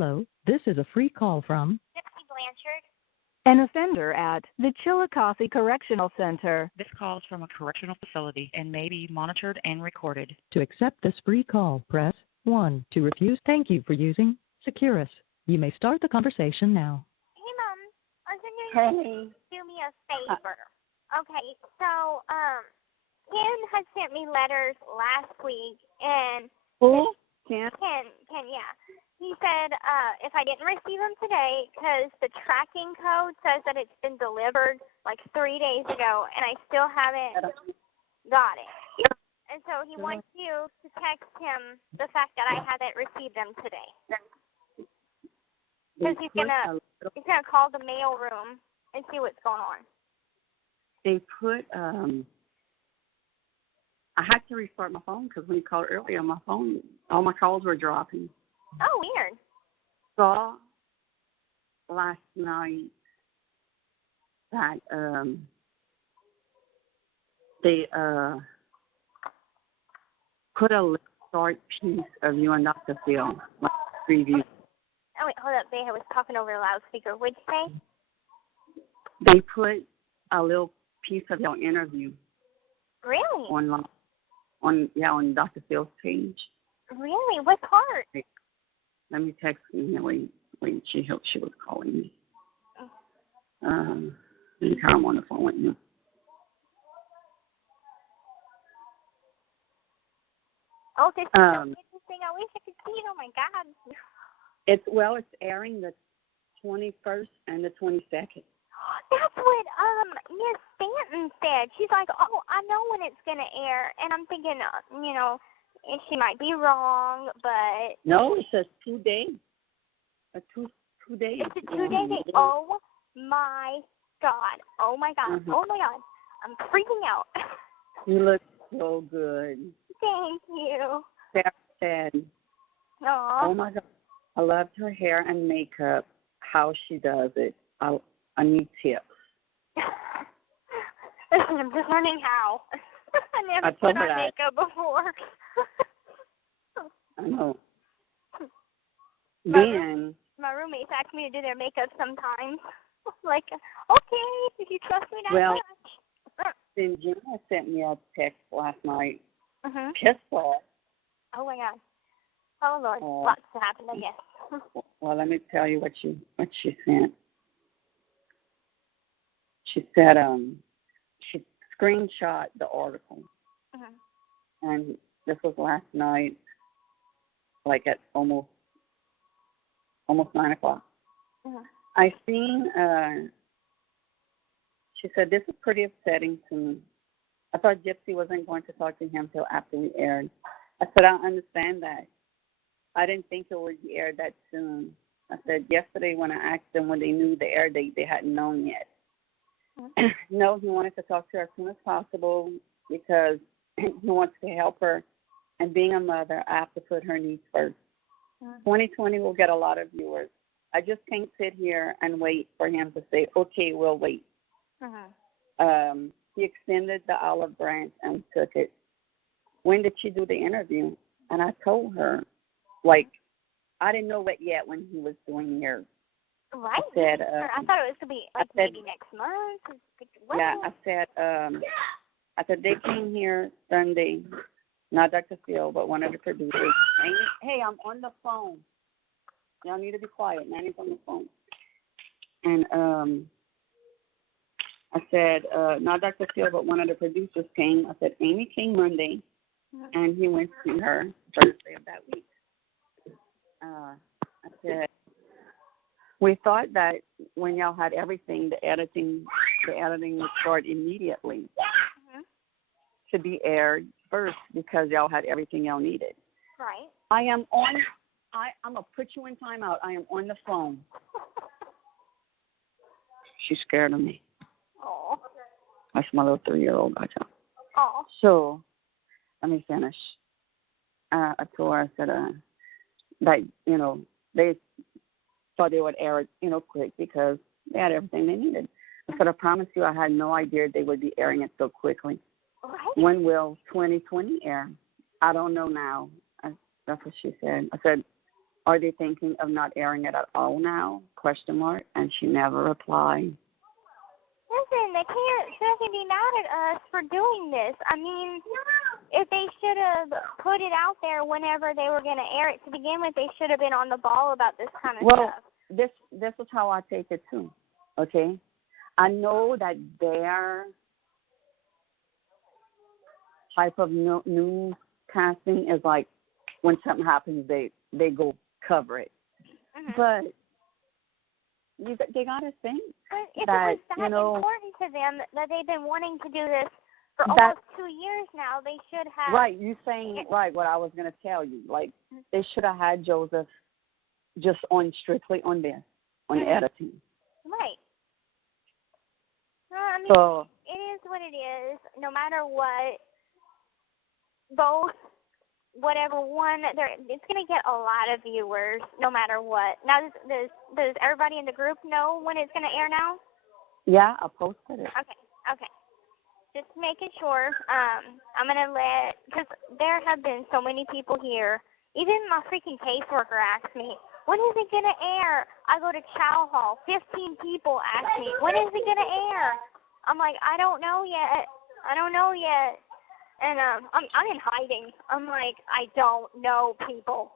Hello, this is a free call from Gypsy Blanchard. An offender at the Chillicothe Correctional Center. This call is from a correctional facility and may be monitored and recorded. To accept this free call, press 1. To refuse, thank you for using Securus. You may start the conversation now. Hey, Mom. I was wondering if you could do me a favor. Okay, so, Ken had sent me letters last week, and... Who? Ken? Ken, yeah. He said if I didn't receive them today, because the tracking code says that it's been delivered like 3 days ago, and I still haven't got it. And so he wants you to text him the fact that I haven't received them today. Because he's gonna call the mail room and see what's going on. They put I had to restart my phone because when you called earlier, my phone, all my calls were dropping. Oh, weird. Saw last night that they put a short piece of you and Dr. Phil, like preview. Oh, wait, hold up. I was talking over the loudspeaker. What'd you say? They put a little piece of your interview. Really? On Dr. Phil's page. Really? What part? Let me text you. Wait. She was calling me. I'm on the phone with you. Oh, this is so interesting. I wish I could see it. Oh, my God. It's airing the 21st and the 22nd. That's what Miss Stanton said. She's like, oh, I know when it's going to air. And I'm thinking, she might be wrong, but... No, it says 2 days. Two days. It's a 2 day thing. Oh, my God. Oh, my God. Mm-hmm. Oh, my God. I'm freaking out. You look so good. Thank you. Sarah said, oh, my God. I loved her hair and makeup, how she does it. I need tips. I'm just learning how. I never put on makeup before. I know. Then my roommates ask me to do their makeup sometimes. Like, okay, if you trust me that much. Then Jenna sent me a text last night. Mm-hmm. Pissed off. Oh my God. Oh Lord, lots to happen, I guess. Well, let me tell you what she sent. She said she screenshot the article, and this was last night, like at almost 9 o'clock. I seen. She said this is pretty upsetting to me. I thought Gypsy wasn't going to talk to him till after we aired. I said I understand that. I didn't think it would be aired that soon. I said yesterday when I asked them when they knew the air date, they hadn't known yet. No, he wanted to talk to her as soon as possible because he wants to help her. And being a mother, I have to put her needs first. 2020 will get a lot of viewers. I just can't sit here and wait for him to say, okay, we'll wait. He extended the olive branch and we took it. When did she do the interview? And I told her, I didn't know it yet when he was doing yours. Right. I said, I thought it was going to be maybe next month. Yeah, I said they came here Sunday, not Dr. Phil, but one of the producers. Hey, I'm on the phone. Y'all need to be quiet. Nanny's on the phone. And I said, not Dr. Phil, but one of the producers came. I said, Amy came Monday, and he went to see her Thursday of that week. I said, we thought that when y'all had everything, the editing would start immediately to be aired first because y'all had everything y'all needed. Right. I'm going to put you in timeout. I am on the phone. She's scared of me. Oh. That's my little 3-year-old. Gotcha. Oh. So, let me finish. I told her, I said, that, they thought they would air it, quick because they had everything they needed. I said, I promise you, I had no idea they would be airing it so quickly. Right. When will 2020 air? I don't know now. That's what she said. I said, are they thinking of not airing it at all now? Question mark. And she never replied. Listen, they can't be mad at us for doing this. I mean, if they should have put it out there whenever they were going to air it to begin with, they should have been on the ball about this kind of stuff. Well, this is how I take it too. Okay, I know that their type of newscasting is like when something happens, they go cover it, but they gotta think if that, it was that important to them that they've been wanting to do this for that, almost 2 years now, they should have. Right, you saying right what I was gonna tell you. Like they should have had Joseph just on strictly on this, on editing. Right. I mean, So it is what it is. No matter what, both. Whatever one, it's going to get a lot of viewers no matter what. Now, does everybody in the group know when it's going to air now? Yeah, I posted it. Okay. Just making sure. I'm going to because there have been so many people here. Even my freaking caseworker asked me, when is it going to air? I go to Chow Hall. 15 people ask me, when is it going to air? I'm like, I don't know yet. And I'm in hiding. I'm like, I don't know, people.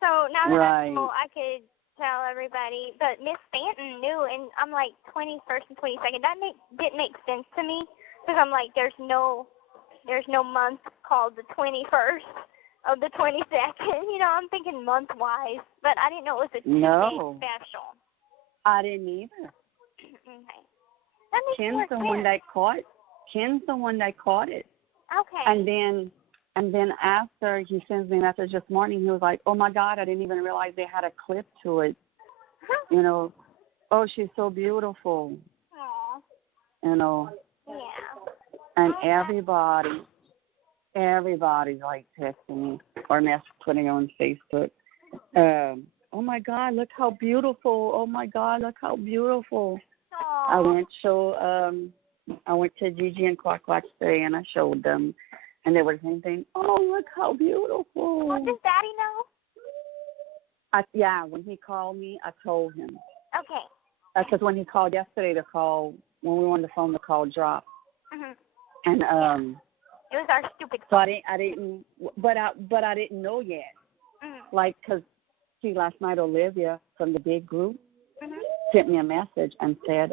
So now that I know, I could tell everybody. But Miss Stanton knew, and I'm like 21st and 22nd. That didn't make sense to me because I'm like, there's no month called the 21st of the 22nd. You know, I'm thinking month-wise, but I didn't know it was a 2-day special. I didn't either. Okay. That makes more sense. Ken's the one that caught it. Okay. And then after he sends me a message this morning, he was like, "Oh my God, I didn't even realize they had a clip to it." You know, oh, she's so beautiful. Aww. You know. Yeah. And everybody's like texting me or putting it on Facebook. Oh my God, look how beautiful! Oh my God, look how beautiful! Aww. I went to Gigi and Quack today, and I showed them, and they were saying, "Oh, look how beautiful!" Well, does Daddy know? Yeah, when he called me, I told him. Okay. Because when he called yesterday, when we were on the phone, the call dropped. And it was our stupid so phone. I didn't know yet. Like, because last night Olivia from the big group sent me a message and said,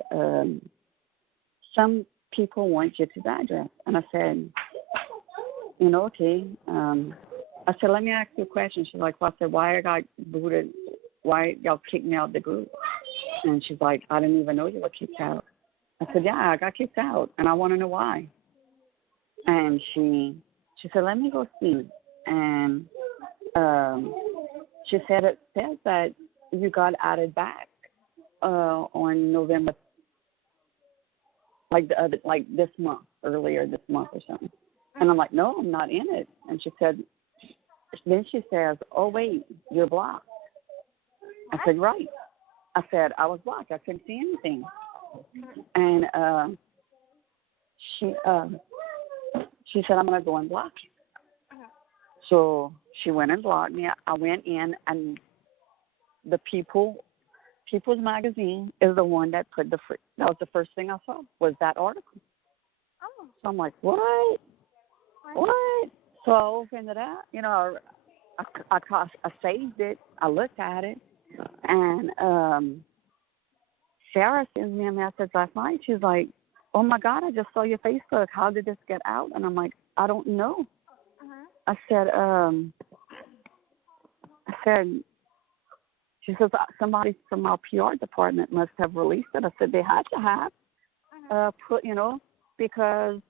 some people want Gypsy's address. And I said, okay. I said, let me ask you a question. She's like, well, I said, why I got booted? Why y'all kicked me out of the group? And she's like, I didn't even know you were kicked out. I said, yeah, I got kicked out, and I want to know why. And she said, let me go see. And she said it says that you got added back on November, this month, earlier this month or something. And I'm like, no, I'm not in it. And then she says, oh, wait, you're blocked. I said, right. I said, I was blocked. I couldn't see anything. And she said, I'm going to go and block you. So she went and blocked me. I went in, and the People's Magazine is the one that put that was the first thing I saw, was that article. Oh. So I'm like, what? So I opened it up. I saved it. I looked at it. And Sarah sends me a message last night. She's like, oh, my God, I just saw your Facebook. How did this get out? And I'm like, I don't know. I said, she says, somebody from our PR department must have released it. I said, they had to have, because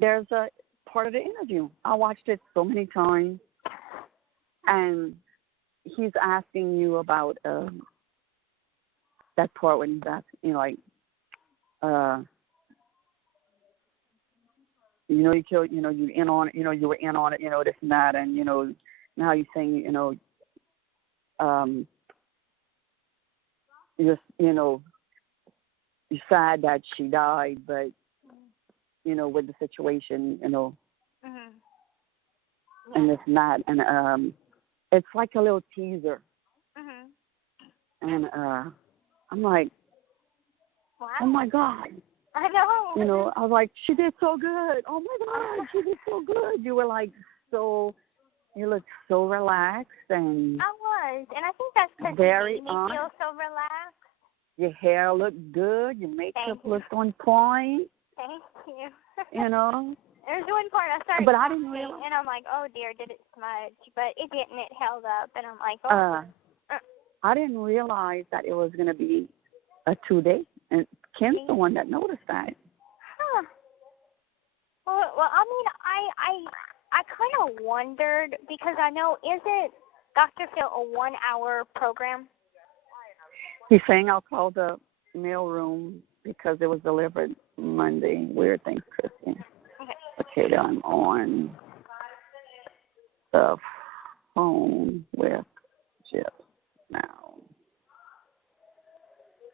there's a part of the interview. I watched it so many times, and he's asking you about that part when he's asking, you killed, you in on it, you were in on it, this and that, and, now you're saying, just, you're sad that she died, but, with the situation, and this and that, and It's like a little teaser. Mhm. And I'm like, Wow. oh, my God. I know. You know, I was like, she did so good. Oh, my God, she did so good. You were like you looked so relaxed and I was, and I think that's because very you made me honest. feel so relaxed. Your hair looked good. Your makeup Thank you. looked on point. Thank you. You know. There's one part I started But I didn't talking, realize. and I'm like, oh dear, did it smudge? But it didn't. It held up, and I'm like, oh. I didn't realize that it was going to be a 2-day. And Ken's the one that noticed that. Huh. Well, I mean, I kind of wondered because I know, isn't Dr. Phil a 1-hour program? He's saying I'll call the mail room because it was delivered Monday. Weird things, Kristy. Okay, I'm on the phone with Gypsy now.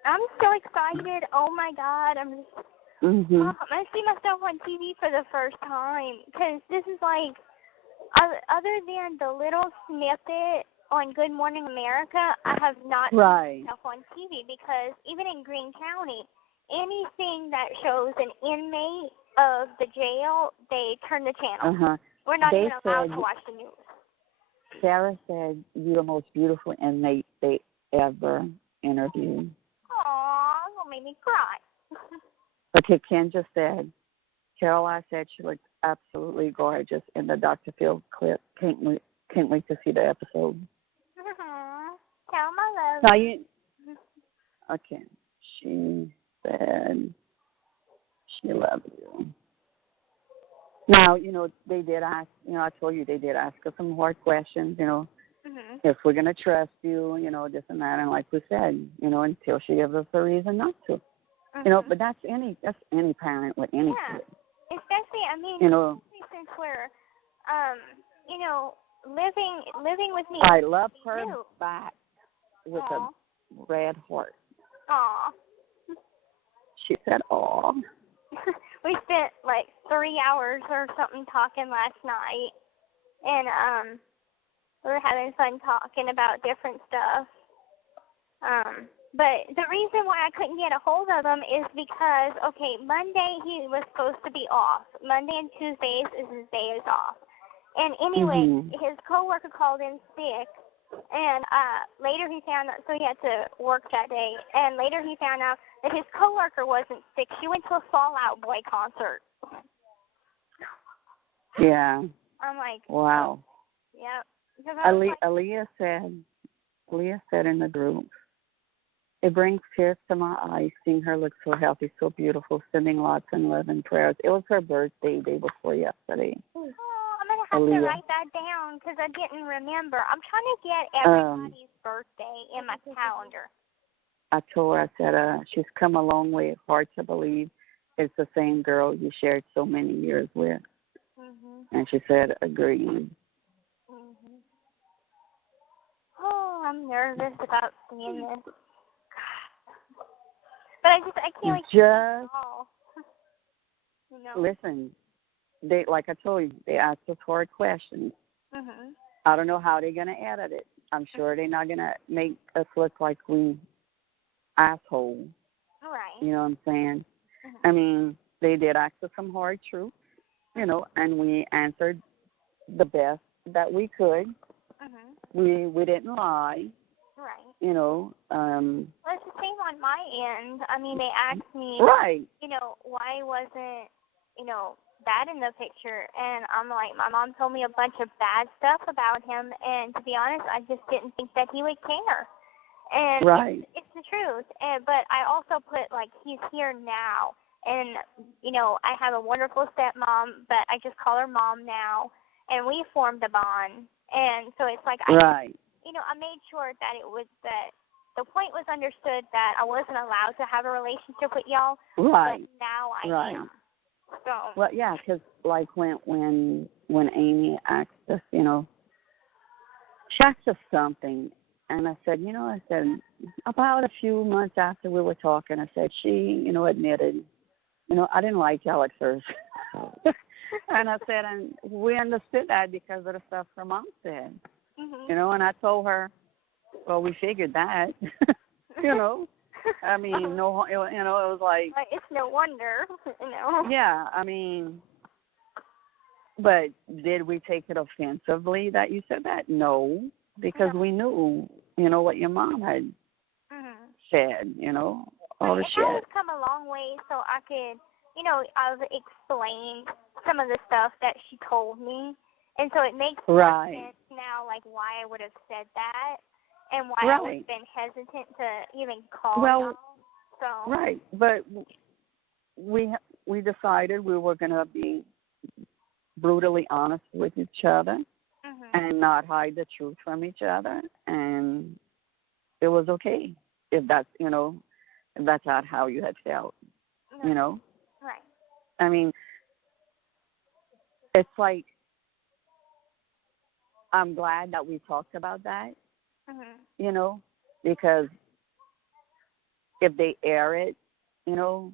I'm so excited. Oh, my God. I'm gonna see myself on TV for the first time because this is like, other than the little snippet on Good Morning America, I have not seen myself on TV because even in Greene County, anything that shows an inmate of the jail, they turn the channel. We're not even allowed to watch the news. Sarah said you're the most beautiful inmate they ever interviewed. Aw, that made me cry. Okay, Ken just said, Carol, I said she looked absolutely gorgeous in the Dr. Phil clip. Can't wait to see the episode. Tell my love. Now okay, she said she loved you. Now, you know, they did ask, you know, I told you they did ask us some hard questions, you know, if we're going to trust you, you know, this and that. And like we said, you know, until she gives us a reason not to. You know, but that's any parent with any kid. Especially, I mean, you know, since we're, you know, living with me. I love her back with a red heart. Aw. She said, aw. We spent like 3 hours or something talking last night, and we were having fun talking about different stuff. But the reason why I couldn't get a hold of him is because, okay, Monday he was supposed to be off. Monday and Tuesdays is his days off. And anyway, his coworker called in sick, and later he found out, so he had to work that day. And later he found out that his coworker wasn't sick. She went to a Fall Out Boy concert. Yeah. I'm like, wow. Yep. Aaliyah said in the group, it brings tears to my eyes seeing her look so healthy, so beautiful, sending lots of love and prayers. It was her birthday day before yesterday. Oh, I'm going to have to write that down because I didn't remember. I'm trying to get everybody's birthday in my calendar. I told her, I said, she's come a long way. Hard to believe it's the same girl you shared so many years with. And she said, agreed. Oh, I'm nervous about seeing this. But I can't wait to see it all. You know? Listen, they, like I told you, they asked us hard questions. I don't know how they're going to edit it. I'm sure they're not going to make us look like we assholes. Right. You know what I'm saying? I mean, they did ask us some hard truth, you know, and we answered the best that we could. We didn't lie. Right. You know. Well, it's the same on my end. I mean, they asked me, you know, why wasn't, you know, Dad in the picture? And I'm like, my mom told me a bunch of bad stuff about him, and to be honest, I just didn't think that he would care. And it's the truth. But I also put, like, he's here now. And, you know, I have a wonderful stepmom, but I just call her Mom now. And we formed a bond. And so it's like, you know, I made sure that it was that the point was understood that I wasn't allowed to have a relationship with y'all. But now I am. So. Well, yeah, because like when Amy asked us, you know, she asked us something, and I said, you know, I said about a few months after we were talking, I said she, you know, admitted, you know, I didn't like Alex first. And I said, and we understood that because of the stuff her mom said. You know, and I told her, well, we figured that. You know, I mean, no, you know, it was like, it's no wonder, you know. Yeah, I mean, but did we take it offensively that you said that? No, because we knew, you know, what your mom had said, you know, all the And shit. I have come a long way, so I could, you know, I've explained some of the stuff that she told me, and so it makes more sense now, like why I would have said that, and why I would have been hesitant to even call y'all. So. Right, but we decided we were going to be brutally honest with each other and not hide the truth from each other, and it was okay if that's, you know, if that's not how you had felt, you know. Right. I mean, it's like, I'm glad that we talked about that, you know, because if they air it, you know,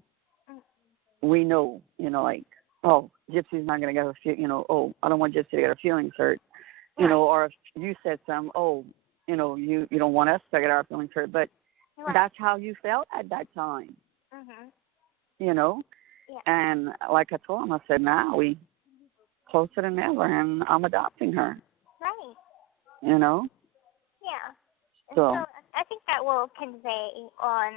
we know, you know, like, oh, Gypsy's not going to get her, you know, oh, I don't want Gypsy to get her feelings hurt, you know, or if you said some, oh, you know, you don't want us to get our feelings hurt, but that's how you felt at that time, you know, and like I told him, I said, now we closer than ever, and I'm adopting her, right, you know. Yeah, and so I think that will convey on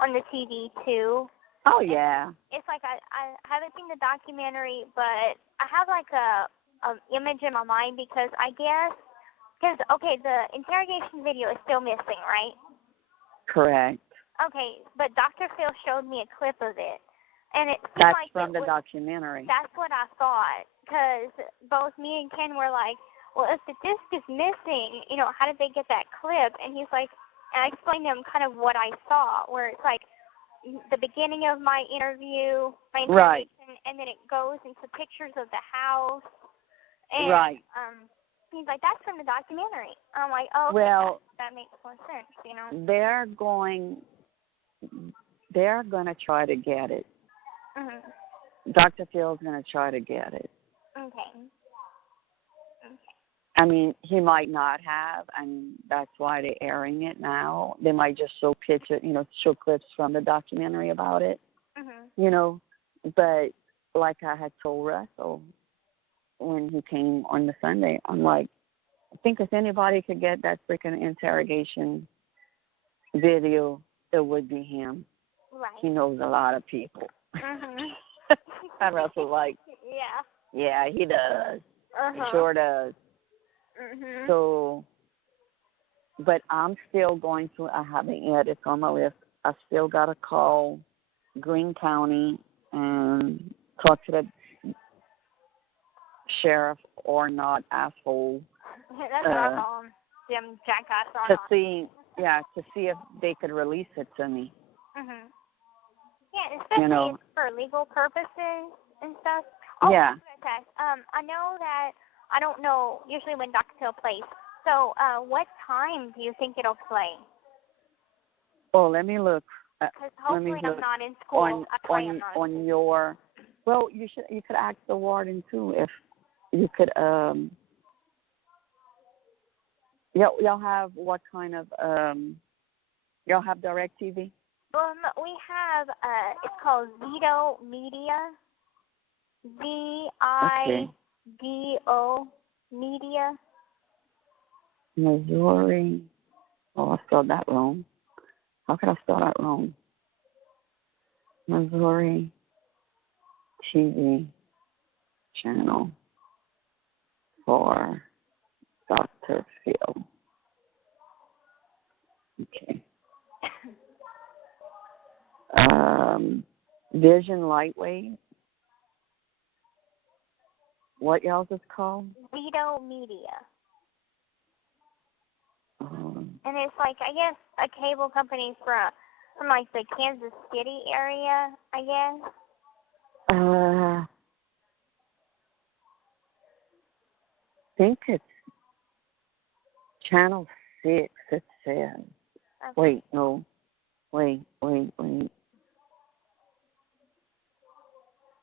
the TV too. Oh, yeah. It's like I haven't seen the documentary, but I have like a image in my mind because okay, the interrogation video is still missing, right? Correct. Okay, but Dr. Phil showed me a clip of it, and it seemed That's like from the documentary. That's what I thought, because both me and Ken were like, well, if the disc is missing, you know, how did they get that clip? And he's like, and I explained to him kind of what I saw, where it's like, the beginning of my interview, my interrogation, and then it goes into pictures of the house. And, he's like, that's from the documentary. I'm like, oh, okay, well, that makes more sense, you know. They're going to try to get it. Dr. Phil's going to try to get it. Okay. I mean, he might not have, and that's why they're airing it now. They might just show pictures, you know, show clips from the documentary about it, you know. But like I had told Russell when he came on the Sunday, I'm like, I think if anybody could get that freaking interrogation video, it would be him. Right. He knows a lot of people. And Russell's like, yeah, he does. He sure does. So, but I'm still going to, I haven't yet, it's on my list. I still got to call Greene County and talk to the sheriff or not asshole. That's what I call him, them jackass or to not. To see if they could release it to me. Yeah, especially you know, for legal purposes and stuff. Yeah. I know that, I don't know usually when Dr. Phil plays. So what time do you think it'll play? Oh, let me look. Because hopefully I'm not in school. On your, well, you could ask the warden too if you could. Y'all have what kind of y'all have DirecTV? We have it's called Vido Media. VIDO Media. Missouri. Oh, I spelled that wrong. How could I spell that wrong? Missouri TV channel for Dr. Phil. Okay. Vision Lightweight. What else is called? Vido Media. And it's like, I guess, a cable company from like the Kansas City area, I guess. I think it's Channel 6, it says. Okay. Wait, no. Wait.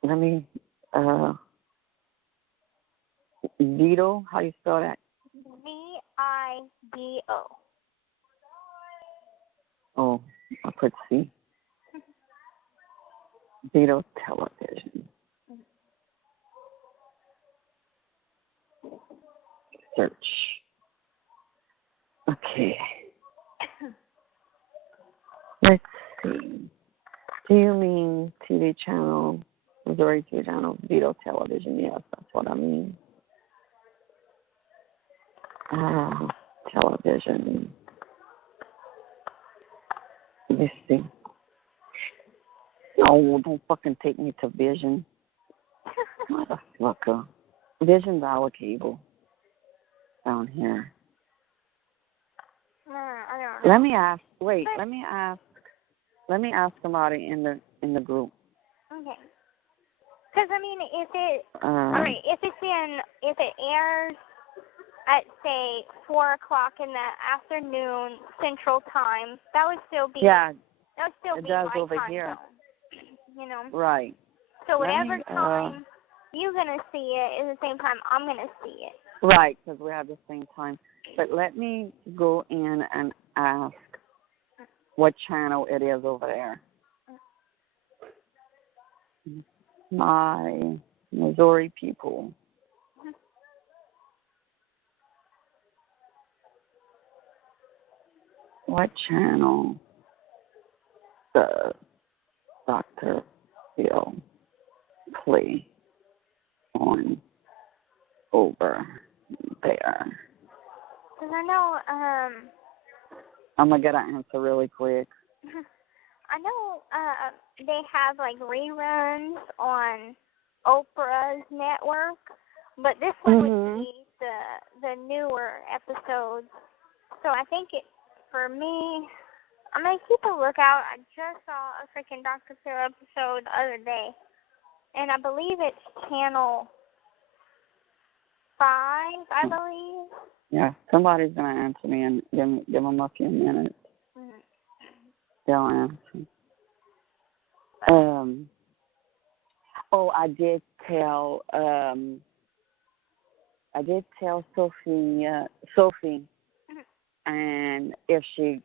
Let me, Vido, how do you spell that? VIDO. Oh, I put C. Vito Television. Search. Okay. Let's see. Do you mean TV channel, Missouri TV channel, Vito Television? Yes, that's what I mean. Television. Let me see. No, don't fucking take me to Vision. Motherfucker. Vision's our cable down here. I don't know. Let me ask somebody in the group. Okay. Because I mean, if it airs at say 4:00 in the afternoon Central Time, that would still be That would still be my over time here. zone, you know. Right. So whatever time you're gonna see it is the same time I'm gonna see it. Right, because we have the same time. But let me go in and ask what channel it is over there. My Missouri people. What channel does Dr. Phil play on over there? Because I know, I'm going to get an answer really quick. I know they have like reruns on Oprah's network, but this one would be the newer episodes. So I think for me, I'm going to keep a lookout. I just saw a freaking Dr. Phil episode the other day, and I believe it's channel 5, I believe. Yeah, somebody's going to answer me and give them a few minutes. They'll answer. I did tell Sophie, and if she,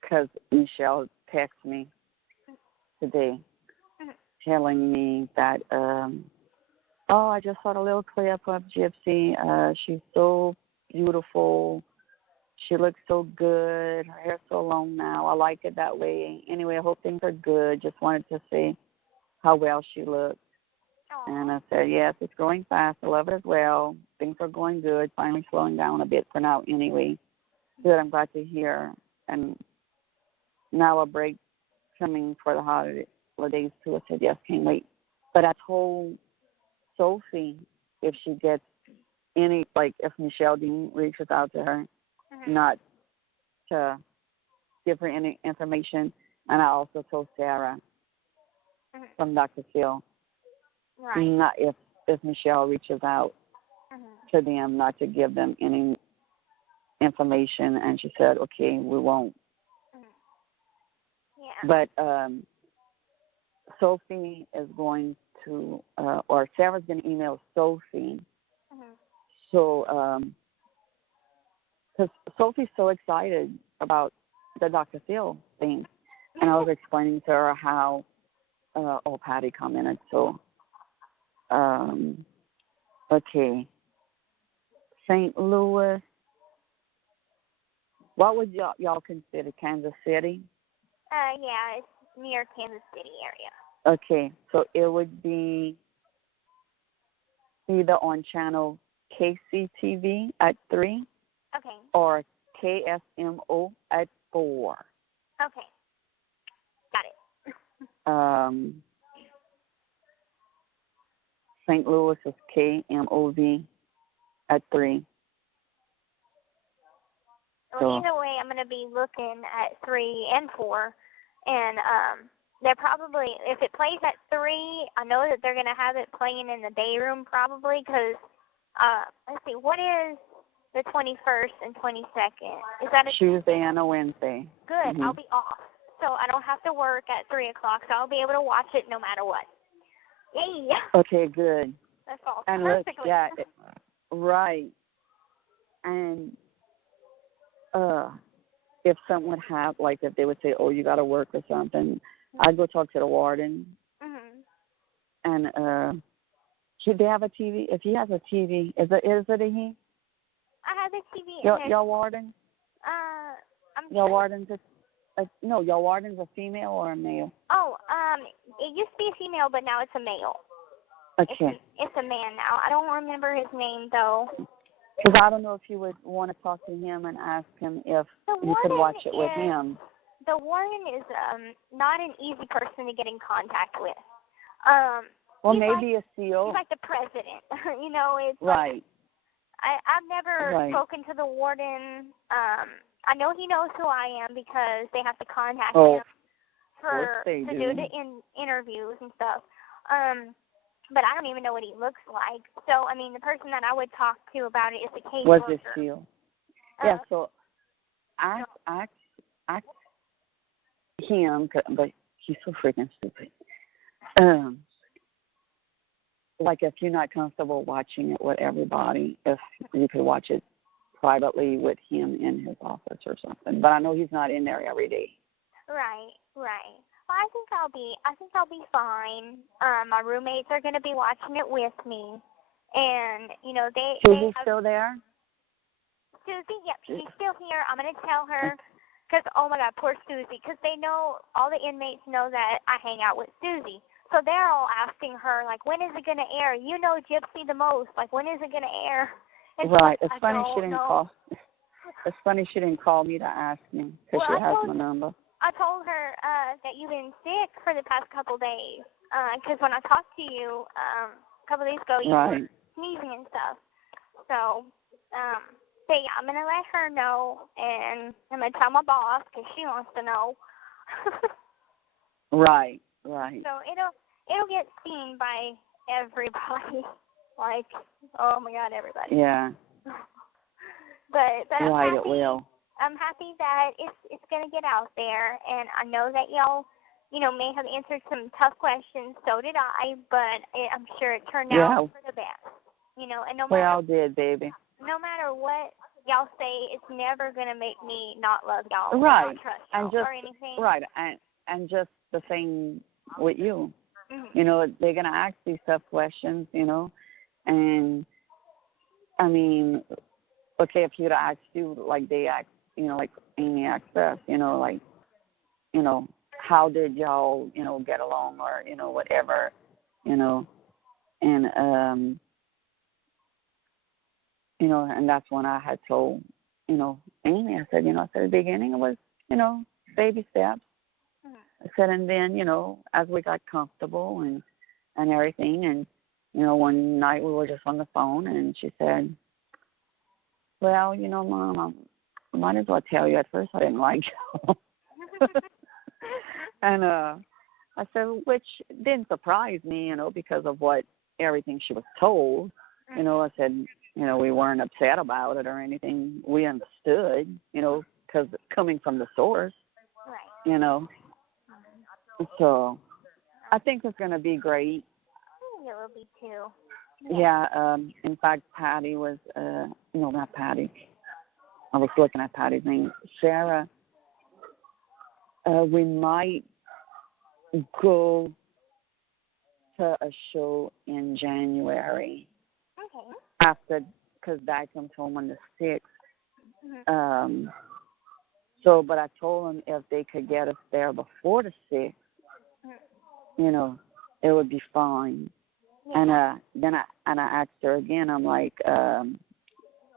because Michelle texted me today, telling me that, I just saw a little clip of Gypsy. She's so beautiful. She looks so good. Her hair's so long now. I like it that way. Anyway, I hope things are good. Just wanted to see how well she looked. Aww. And I said, yes, it's growing fast. I love it as well. Things are going good. Finally slowing down a bit for now anyway. Good, I'm glad to hear. And now a break coming for the holidays too. I said, yes, can't wait. But I told Sophie if she gets any, like if Michelle Dean reaches out to her, not to give her any information. And I also told Sarah from Dr. Phil, not if Michelle reaches out to them, not to give them any information. And she said, okay, we won't. But Sophie is going to, or Sarah's going to email Sophie. So, because Sophie's so excited about the Dr. Phil thing. And I was explaining to her how, Patty commented. So, okay. St. Louis. What would y'all consider Kansas City? Yeah, it's near Kansas City area. Okay, so it would be either on channel KCTV at 3. Okay. Or KSMO at 4. Okay. Got it. St. Louis is KMOV at 3. Well, either way, I'm going to be looking at 3 and 4. And they're probably, if it plays at 3, I know that they're going to have it playing in the day room probably because, let's see, what is the 21st and 22nd? Is that a Tuesday and a Wednesday? Good. I'll be off. So I don't have to work at 3 o'clock, so I'll be able to watch it no matter what. Yay! Okay, good. That falls and perfectly. Right. And if something would happen, like if they would say, "Oh, you got to work" or something, I'd go talk to the warden, and should they have a TV? If he has a TV, is it a he? I have a TV. Your warden? Your warden's your warden's a female or a male? Oh, it used to be a female, but now it's a male. Okay. It's a man now. I don't remember his name though. Because I don't know if you would want to talk to him and ask him if you could watch it with him. The warden is not an easy person to get in contact with. Well, maybe a CO. He's like the president. You know, it's right. Like, I've never spoken to the warden. I know he knows who I am because they have to contact him to do the interviews and stuff. But I don't even know what he looks like. So, I mean, the person that I would talk to about it is the case was worker. this seal? Yeah, so ask him, but he's so freaking stupid. Like, if you're not comfortable watching it with everybody, if you could watch it privately with him in his office or something. But I know he's not in there every day. Right. Well, I think I'll be fine. My roommates are going to be watching it with me, and you know Susie's still there? Susie, yep, she's still here. I'm going to tell her, because oh my God, poor Susie, because they know, all the inmates know that I hang out with Susie, so they're all asking her like, when is it going to air? You know Gypsy the most, like when is it going to air? And right. It's funny she didn't call. It's funny she didn't call me to ask me because she has my number. I told her that you've been sick for the past couple days. Because when I talked to you a couple days ago, you were sneezing and stuff. So, but yeah, I'm going to let her know, and I'm going to tell my boss because she wants to know. Right. So it'll get seen by everybody. Like, oh my God, everybody. Yeah. But I'm right, happy. It will. I'm happy that it's going to get out there, and I know that y'all, you know, may have answered some tough questions. So did I, but I'm sure it turned out for the best. You know, and we all did, baby. No matter what y'all say, it's never going to make me not love y'all, right? Or not trust y'all, or anything. Right, and just the same with you. Mm-hmm. You know, they're going to ask these tough questions. You know, and I mean, okay, if you'd asked you like they asked. You know, like Amy asked us, you know, like, you know, how did y'all, you know, get along or, you know, whatever, you know, and, you know, and that's when I had told, you know, Amy, I said, you know, at the beginning it was, you know, baby steps. I said, and then, you know, as we got comfortable and everything, and, you know, one night we were just on the phone and she said, well, you know, Mom, I might as well tell you, at first I didn't like you. And I said, which didn't surprise me, you know, because of everything she was told. You know, I said, you know, we weren't upset about it or anything. We understood, you know, because coming from the source, you know. So I think it's going to be great. I think it will be too. Yeah, in fact, Patty was, no, not Patty. I was looking at Patty's name. Sarah, we might go to a show in January. Okay. After, because Dad comes home on the 6th. So, but I told them if they could get us there before the 6th, you know, it would be fine. Yeah. And then I asked her again. I'm like,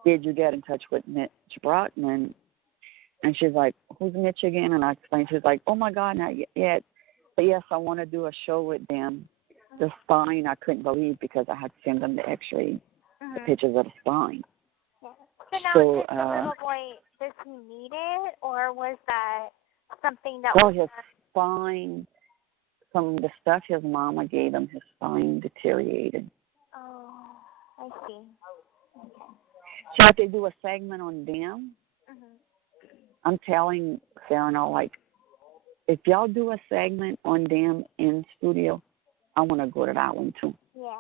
did you get in touch with Mitch Brockman? And she's like, who's Mitch again? And I explained. She's like, oh my God, not yet. But yes, I want to do a show with them. The spine, I couldn't believe because I had sent them the X-ray, the pictures of the spine. Yeah. So now, does the little boy, does he need it, or was that something that was... Well, his spine, some of the stuff his mama gave him, his spine deteriorated. Oh, I see. Okay. So if they do a segment on them, I'm telling Sarah and all, like, if y'all do a segment on them in studio, I want to go to that one too. Yeah.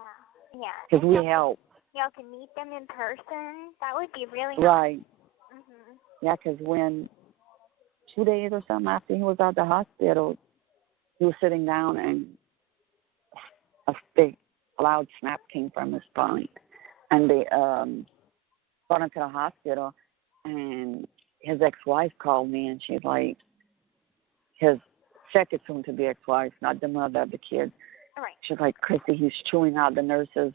Because we help. Y'all can meet them in person. That would be really nice. Right. Yeah, because when 2 days or something after he was out the hospital, he was sitting down and a big loud snap came from his spine. And they brought him to the hospital, and his ex-wife called me, and she's like, his second soon-to-be ex-wife, not the mother of the kids. Right. She's like, Kristy, he's chewing out the nurses.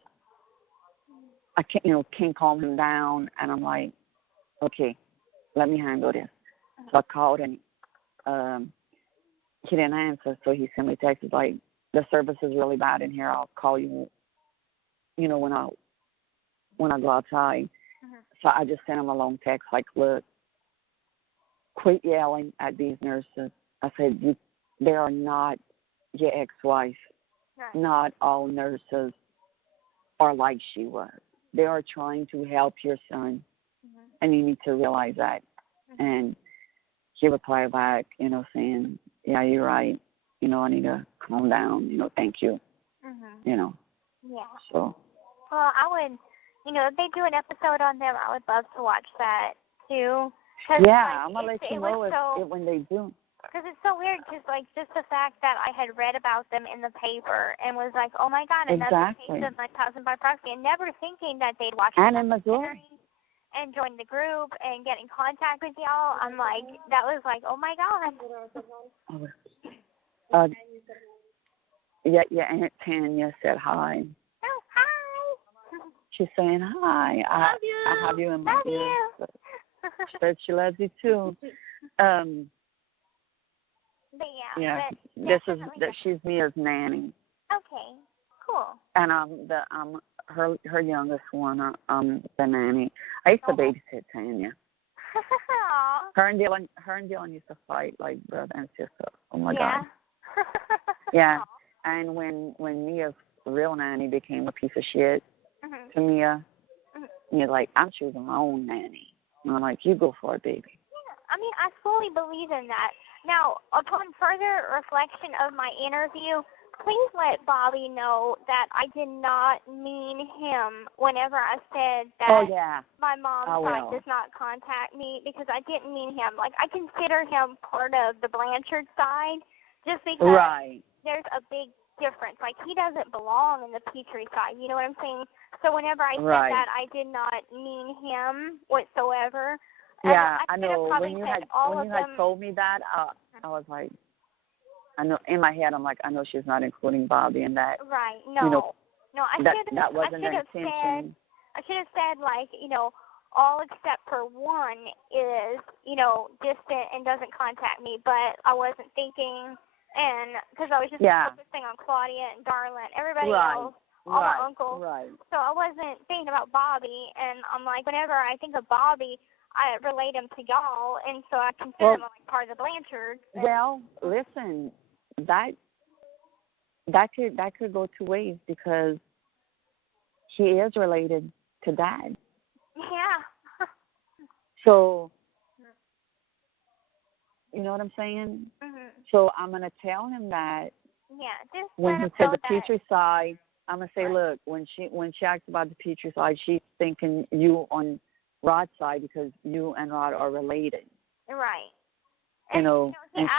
I can't calm him down. And I'm like, okay, let me handle this. So I called, and he didn't answer, so he sent me a text. He's like, the service is really bad in here. I'll call you, when I go outside. So I just sent him a long text like, look, quit yelling at these nurses. I said, they are not your ex-wife. Right. Not all nurses are like she was. They are trying to help your son, and you need to realize that. And he replied back, saying, yeah, you're right. I need to calm down. Thank you. Yeah. So. Well, I would, if they do an episode on them, I would love to watch that too. Yeah, I'm gonna let you know when they do. Because it's so weird, just the fact that I had read about them in the paper and was like, oh my God, another case of my cousin by proxy, and never thinking that they'd watch and in Missouri and join the group and get in contact with y'all. I'm like, that was like, oh my God. Yeah, Aunt Tanya said hi. Oh, hi. She's saying hi. I have you in my ears. She said she loves you too. But she's Mia's nanny. Okay, cool. And I'm her youngest one. I'm the nanny. I used to babysit Tanya. Her and Dylan used to fight like brother and sister. Oh my God. Yeah. And when Mia's real nanny became a piece of shit to Mia, Mia's like, I'm choosing my own nanny. And I'm like, you go for it, baby. Yeah, I mean, I fully believe in that. Now, upon further reflection of my interview, please let Bobby know that I did not mean him whenever I said that my mom's side does not contact me, because I didn't mean him. Like, I consider him part of the Blanchard side just because there's a big difference. Like, he doesn't belong in the Petrie side. You know what I'm saying? So whenever I said that, I did not mean him whatsoever. Yeah, I know. When you had told me that, I was like, I know in my head, I'm like, I know she's not including Bobby in that. Right. No. That wasn't the intention. I should have said, like, all except for one is, distant and doesn't contact me. But I wasn't thinking, and because I was just focusing on Claudia and Darlene, everybody else. All my uncles. Right. So I wasn't thinking about Bobby, and I'm like, whenever I think of Bobby, I relate him to y'all, and so I consider him like part of the Blanchards. Well, listen, that could go two ways, because he is related to Dad. Yeah. So, you know what I'm saying? So I'm gonna tell him that. Yeah. Just when he said the Petrie side, I'm gonna say, look, when she asks about the Petrie side, she's thinking you on Rod's side, because you and Rod are related. Right. And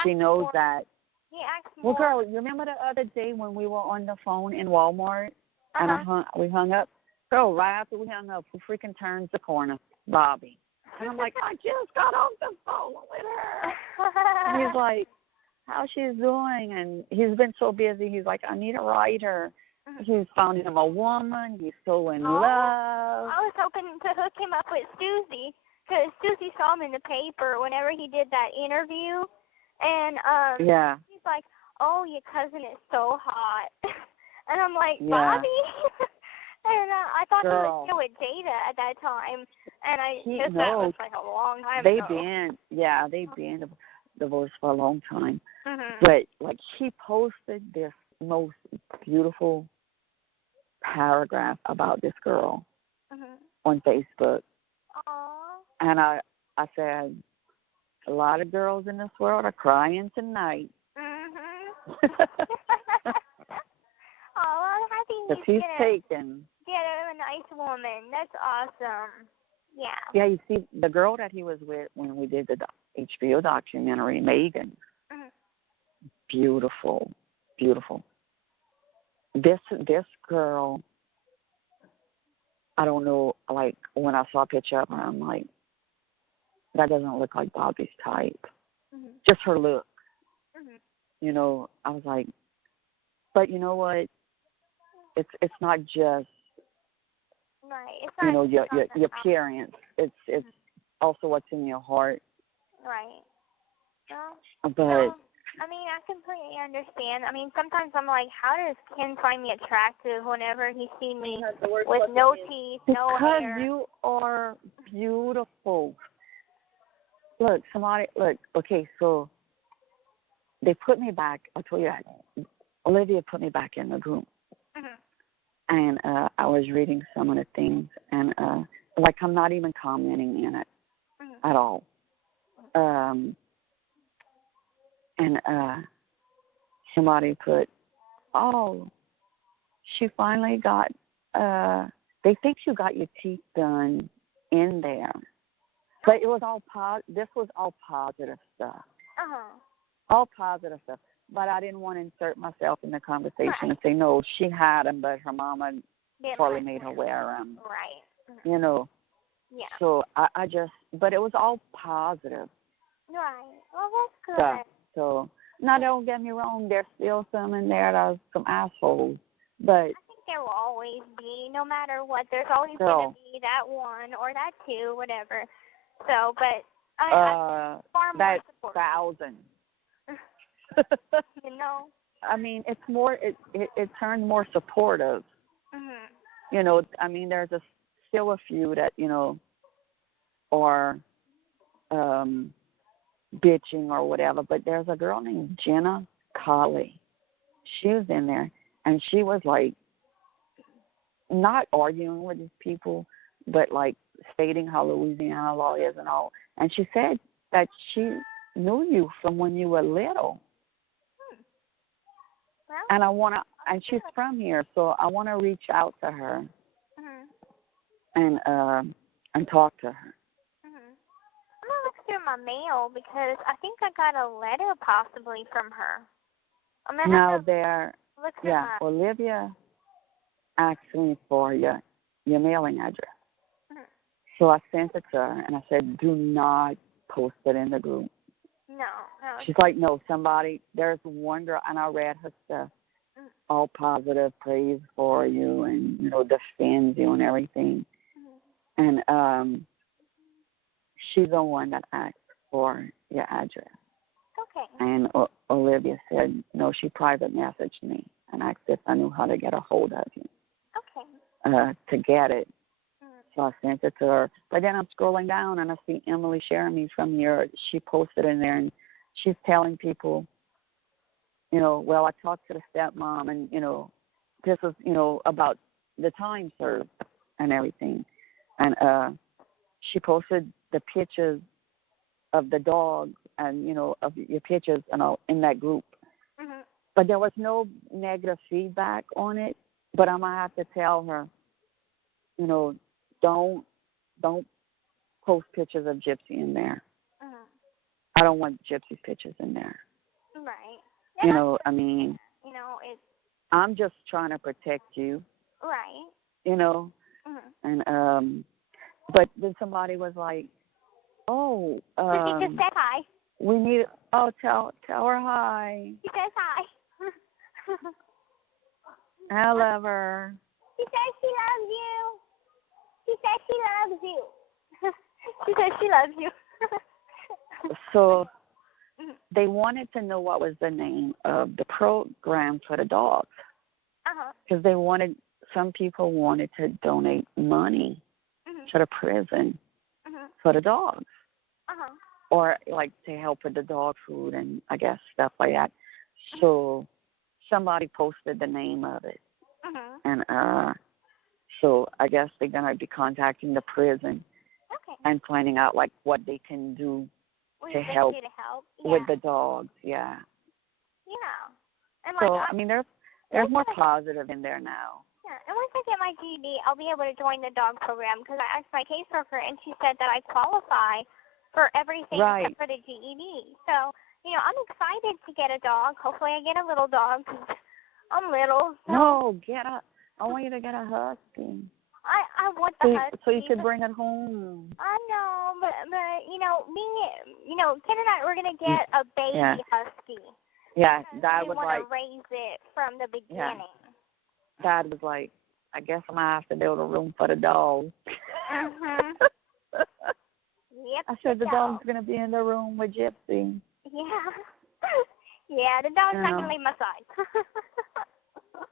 she knows that. He asked more. Well, girl, you remember the other day when we were on the phone in Walmart and we hung up? Girl, right after we hung up, who freaking turns the corner? Bobby. And I'm like, I just got off the phone with her. And he's like, how's she doing? And he's been so busy. He's like, I need a writer. He's found him a woman. He's so in love. I was hoping to hook him up with Susie, because Susie saw him in the paper whenever he did that interview. And he's like, oh, your cousin is so hot. And I'm like, Bobby? And I thought he was still with Jada at that time. And that was like a long time ago. They've been divorced for a long time. But, like, he posted this most beautiful paragraph about this girl on Facebook. Aww. And I said, a lot of girls in this world are crying tonight. I'm happy he's taken. Get a nice woman. That's awesome. Yeah. Yeah, you see, the girl that he was with when we did the HBO documentary, Megan, Mhm. beautiful, beautiful. This girl, I don't know, like, when I saw a picture of her, I'm like, that doesn't look like Bobby's type. Mhm. Just her look. Mhm. You know, I was like, but you know what? It's not just, Right. It's you not know, just your on your the your outside. appearance. It's also what's in your heart. Right. Well, But I mean, I completely understand. I mean, sometimes I'm like, how does Ken find me attractive whenever he sees me with no teeth, no because hair? you are beautiful. Look, okay, so they put me back. I'll tell you that. Olivia put me back in the group. Mhm. And I was reading some of the things, and like I'm not even commenting in it Mhm. at all. And somebody put, oh, she finally got, they think you got your teeth done in there. But it was this was all positive stuff. All positive stuff. But I didn't want to insert myself in the conversation and say, no, she had them, but her mama probably made her wear them. Right. You know. Yeah. So I just, but it was all positive Right. Well, that's good. stuff. So, now don't get me wrong, there's still some in there that are some assholes. But I think there will always be, no matter what. There's always going to be that one or that two, whatever. So, but I'm far more that supportive. 1,000. You know. I mean, it's more. It turned more supportive. Mhm. You know, I mean, there's still a few that are bitching or whatever. But there's a girl named Jenna Colley. She was in there, and she was like not arguing with these people, but like stating how Louisiana law is and all. And she said that she knew you from when you were little. Well, And she's from here, so I want to reach out to her and talk to her. I'm gonna look through my mail because I think I got a letter possibly from her. I'm gonna have to look through my... Olivia asked me for your mailing address. So I sent it to her, and I said, do not post it in the group. No. She's like, no, there's one girl, and I read her stuff, all positive, praise for you, and, defends you and everything. And she's the one that asked for your address. Okay. And Olivia said, no, she private messaged me and asked if I knew how to get a hold of you. Okay. To get it. So I sent it to her. But then I'm scrolling down and I see Emily Sheremy from here. She posted in there and she's telling people, well, I talked to the stepmom and, this is, about the time served and everything. And she posted the pictures of the dog and, of your pictures and all in that group. But there was no negative feedback on it. But I'm going to have to tell her, don't post pictures of Gypsy in there. I don't want Gypsy's pictures in there. Right. I mean, it's... I'm just trying to protect you. Right. And but then somebody was like, oh, she just said hi. we need, tell her hi. She says hi. I love her. She says she loves you. She says she loves you. She says she loves you. So they wanted to know what was the name of the program for the dogs. Because some people wanted to donate money to the prison for the dogs. Or like to help with the dog food and I guess stuff like that. So somebody posted the name of it. And so I guess they're going to be contacting the prison and finding out like what they can do to help with the dogs. Yeah. Yeah. And so I mean there's more positive in there now. Yeah. And like I get my GED, I'll be able to join the dog program because I asked my caseworker and she said that I qualify for everything except for the GED. So, I'm excited to get a dog. Hopefully I get a little dog because I'm little. So. No, I want you to get a husky. I want the husky. So you could bring it home. I know, but Ken and I, we're going to get a baby husky. Yeah, Dad we was want like. to raise it from the beginning. Yeah. Dad was like, I guess I'm going to have to build a room for the dog. Mm-hmm. Yep. I said the dog's going to be in the room with Gypsy. Yeah. Yeah, the dog's not going to leave my side.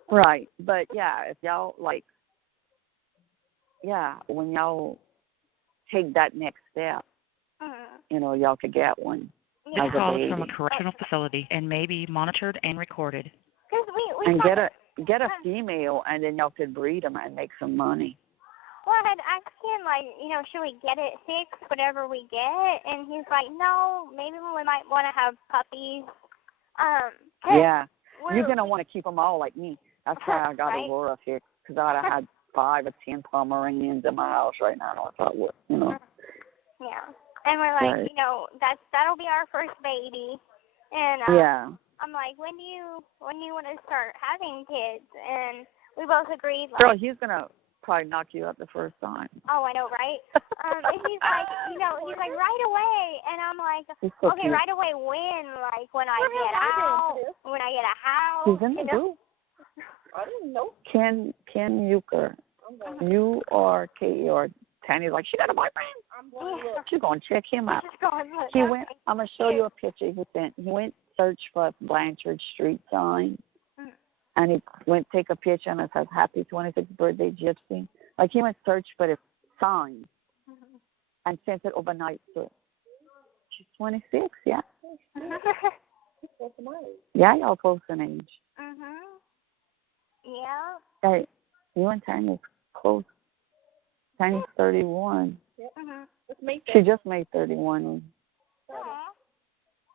Right. But, if y'all, when y'all take that next step, y'all could get one. This call is from a correctional facility and may be monitored and recorded. And get a female, and then y'all could breed them and make some money. Well, I had asked him, should we get it fixed, whatever we get? And he's like, no, maybe we might want to have puppies. You're going to want to keep them all like me. That's why I got Aurora fixed, because I'd have had 5 or 10 Pomeranians in my house right now. I thought, Yeah. And we're like, that'll be our first baby. And I'm like, when do you want to start having kids? And we both agreed. Girl, he's going to probably knock you up the first time. Oh, I know, right? And he's like, he's like, right away. And I'm like, okay, right away when? Like, when I get out? When I get a house? He's in the group. I didn't know. Ken Euchre. You or Katie or Tanny's like, she got a boyfriend. She's going to check him out. He went, I'm going to show you a picture he sent. He went search for Blanchard Street sign. And he went take a picture and it says, happy 26th birthday, Gypsy. Like, he went search for the sign and sent it overnight to she's 26, yeah. Yeah, y'all close in age. Yeah. Hey, you and Tanya's close. Tanya's 31. She just made 31.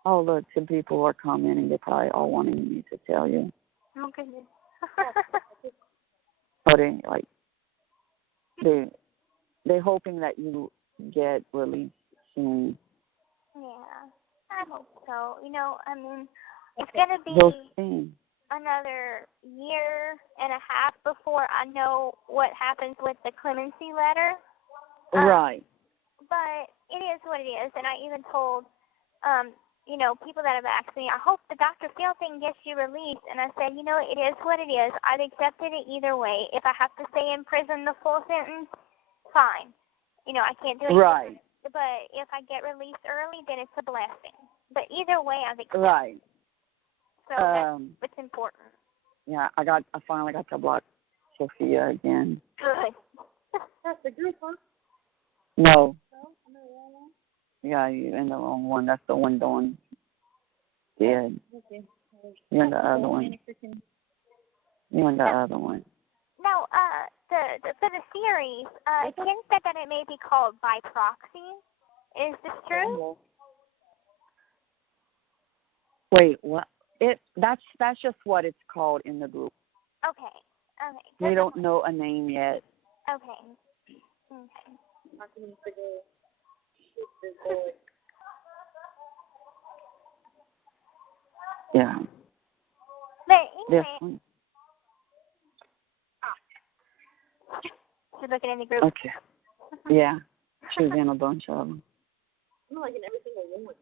Oh, look, some people are commenting. They're probably all wanting me to tell you. Oh, goodness. But they're hoping that you get released soon. Yeah, I hope so. It's going to be another year and a half before I know what happens with the clemency letter. Right. But it is what it is. And I even told, people that have asked me, I hope the Dr. Phil thing gets you released. And I said, it is what it is. I've accepted it either way. If I have to stay in prison the full sentence, fine. I can't do it. Right. But if I get released early, then it's a blessing. But either way, I've accepted. Right. So that's what's important. Yeah, I finally got to block Sophia again. Good. That's the group, huh? No. No, I'm in the wrong one. Yeah, you're in the wrong one. That's the one Dawn did. Okay. You're in the other one. You're in the other one. Now, for the series, Ken said that it may be called by proxy. Is this true? Wait, what? That's just what it's called in the group. Okay. We don't know a name yet. Okay. Yeah. But This anyway, one. she's looking in the group. Okay. Yeah. She's in a bunch of them. I'm like in every single one.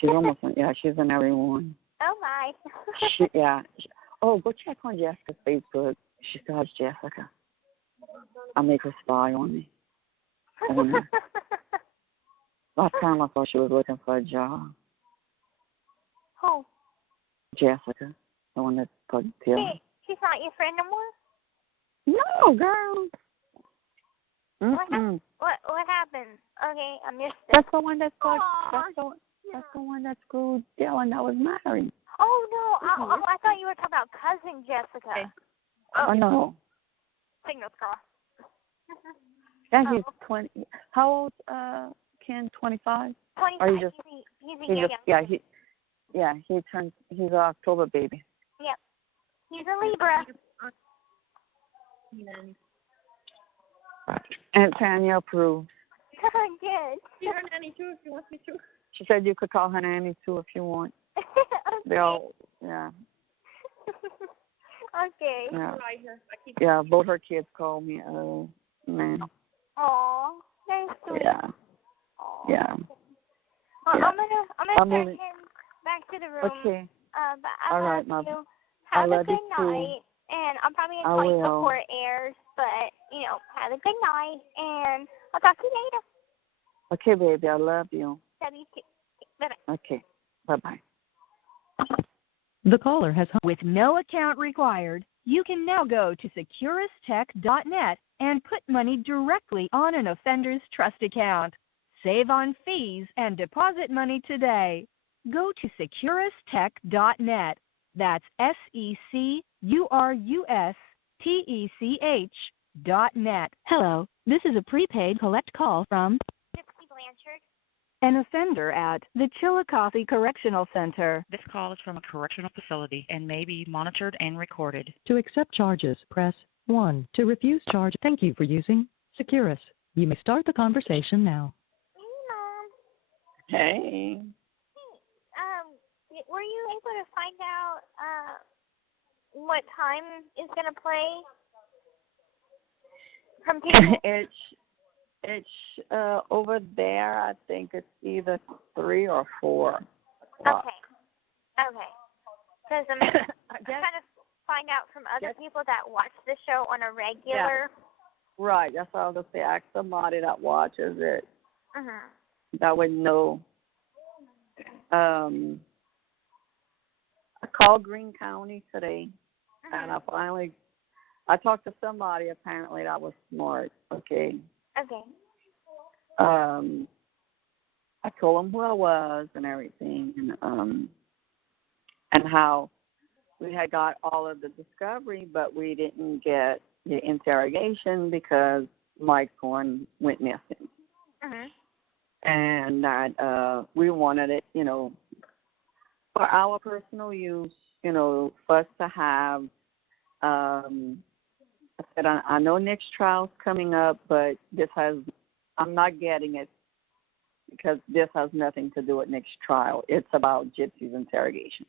She's almost in, she's in every one. Oh, my. Oh, go check on Jessica's Facebook. She still has Jessica. I'll make her spy on me. Last time I thought she was looking for a job. Who? Jessica, the one that put pill. She's not your friend no more? No, girl. What happened? Okay, I missed it. That's the one that put. That's the one that screwed Dylan that was married. Oh no! I thought you were talking about cousin Jessica. Okay. Oh no. Signals crossed. Yeah, he's 20. How old? Ken, 25. 25. Or you just, he's a year younger. He's an October baby. Yep. He's a Libra. Aunt Tanya approves. Good. See her nanny too if you want me to. She said you could call her nanny too if you want. Okay. They all, yeah. Okay. Yeah. Try her. I keep Yeah, both her kids call me, man. Aw, that's sweet. Yeah. Aw. Yeah. Well, Yeah. I'm gonna I'm send moving. him back to the room. Okay. But I All love right, you. Mom. Have I a love good you too. night. And I'm probably I gonna call you will. before it airs. But have a good night. And I'll talk to you later. Okay, baby, I love you. Love you too. Bye-bye. Okay, bye-bye. The caller has hung. With no account required, you can now go to securustech.net and put money directly on an offender's trust account. Save on fees and deposit money today. Go to securustech.net. That's SECURUSTECH.net. Hello, this is a prepaid collect call from Gypsy Blanchard. an offender at the Chillicothe Correctional Center. This call is from a correctional facility and may be monitored and recorded. To accept charges, press 1. To refuse charge, thank you for using Securus. You may start the conversation now. Hey, Mom. Hey. Were you able to find out what time is gonna play from people? It's over there. I think it's either 3 or 4 o'clock. Okay. Because I'm trying to find out from other people that watch the show on a regular. Yeah. Right. That's what I was going to say. Ask somebody that watches it. Mm-hmm. That would know. I called Greene County today, and I talked to somebody apparently that was smart. Okay. Okay. I told them who I was and everything, and how we had got all of the discovery, but we didn't get the interrogation because Mike's one went missing. Mm-hmm. And that we wanted it, for our personal use, for us to have. I said, I know next trial's coming up, but I'm not getting it because this has nothing to do with next trial. It's about Gypsy's interrogation.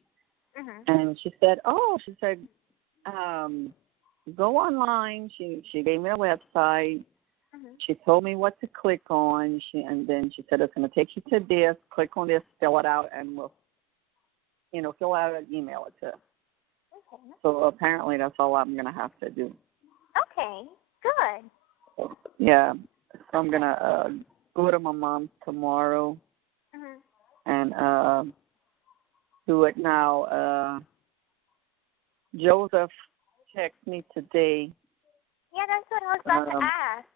Mm-hmm. And she said, go online. She gave me a website. Mm-hmm. She told me what to click on. And then she said, it's going to take you to this. Click on this, fill it out, and we'll, fill out and email it to us. Okay. So apparently that's all I'm going to have to do. Okay. Good. Yeah. So I'm going to go to my mom's tomorrow and do it now. Joseph texted me today. Yeah, that's what I was about to ask.